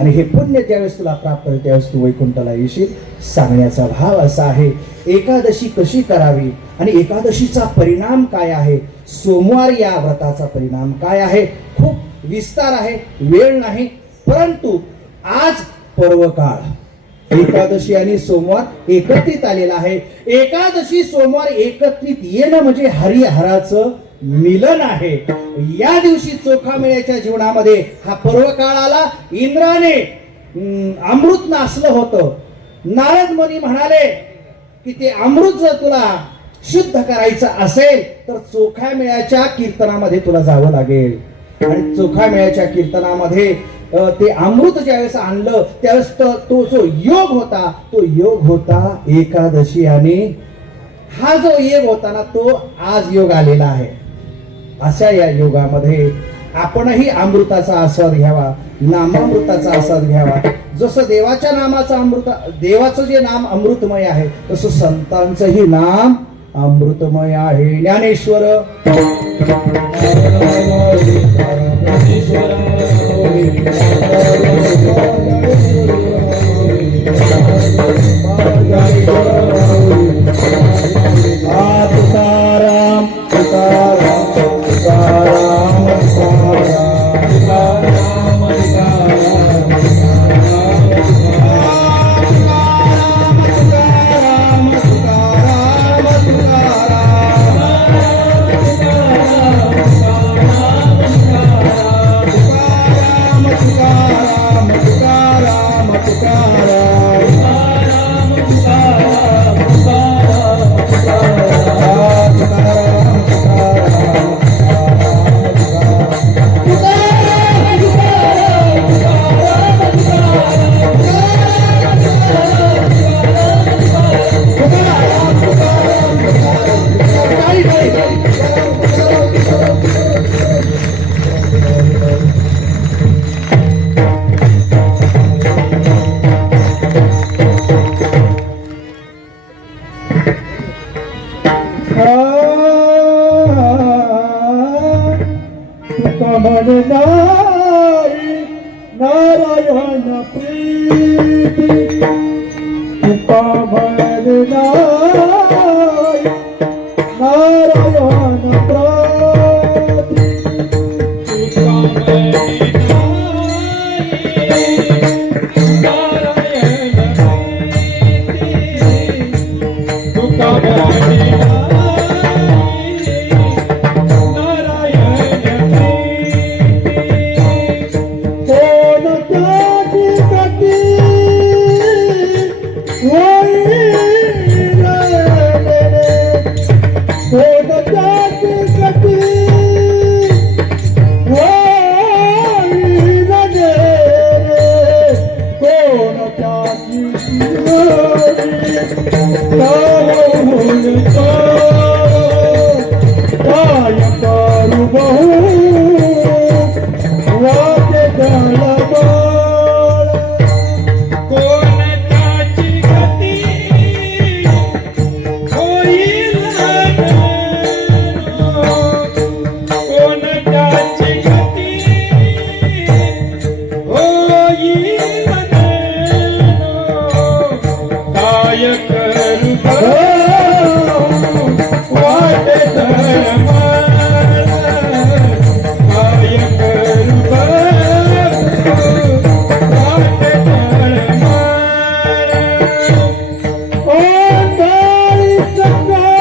आणि हे पुण्य ज्यावेळेस तुला प्राप्त होईल त्यावेळेस तू वैकुंठाला येशील. सांगण्याचा भाव असा आहे, एकादशी कशी करावी आणि एकादशीचा परिणाम काय आहे, सोमवार या व्रताचा परिणाम काय आहे, खूप विस्तार आहे, वेळ नाही. परंतु आज पर्वकाळ, एकादशी आणि सोमवार एकत्रित आलेला आहे. एकादशी सोमवार एकत्रित येणं म्हणजे हरिहराचं मिलन आहे. या दिवशी चोखामेळ्याच्या जीवनामध्ये हा पर्वकाळ आला. इंद्राने अमृत नासलं होतं. नारद मुनी म्हणाले की ते अमृत जर तुला शुद्ध करायचं असेल तर चोखामेळ्याच्या कीर्तनामध्ये तुला जावं लागेल. आणि चोखामेळ्याच्या कीर्तनामध्ये ते अमृत ज्यावेळेस आणलं त्यावेळेस तो जो योग होता तो योग होता एकादशी. आणि हा जो योग होता ना तो आज योग आलेला आहे. अशा या योगामध्ये आपणही अमृताचा आस्वाद घ्यावा, नामामृताचा आस्वाद घ्यावा. जसं देवाच्या नामाचा अमृत, देवाचं जे नाम अमृतमय आहे तसं संतांचंही नाम अमृतमय आहे. ज्ञानेश्वर तुकाराम तुकाराम तुकाराम तुकाराम नारायण प्रीती तुका भरली नाही नारायण प्रीती तुका बळी नाही नारायण प्रीती तुका बळी नाही नारायण प्रीती कोण त्याची गती होईल रे कोण त्याची गती होईल रे कोण त्याची काय करू बहु वाटे गळबळ कोणत्याची गती होईल कोणत्याची गती होईल काय करू वाटे काय करू ओंदाळी सकाळ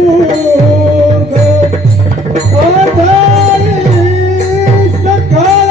बहिमूर्ख ओंदाळी सकाळ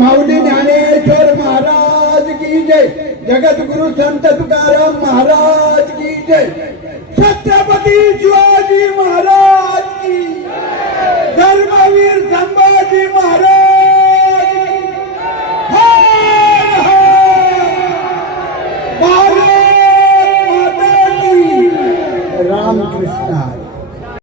माऊली ज्ञानेश्वर महाराज की जय, जगद्गुरु संत तुकाराम महाराज की जय, छत्रपती शिवाजी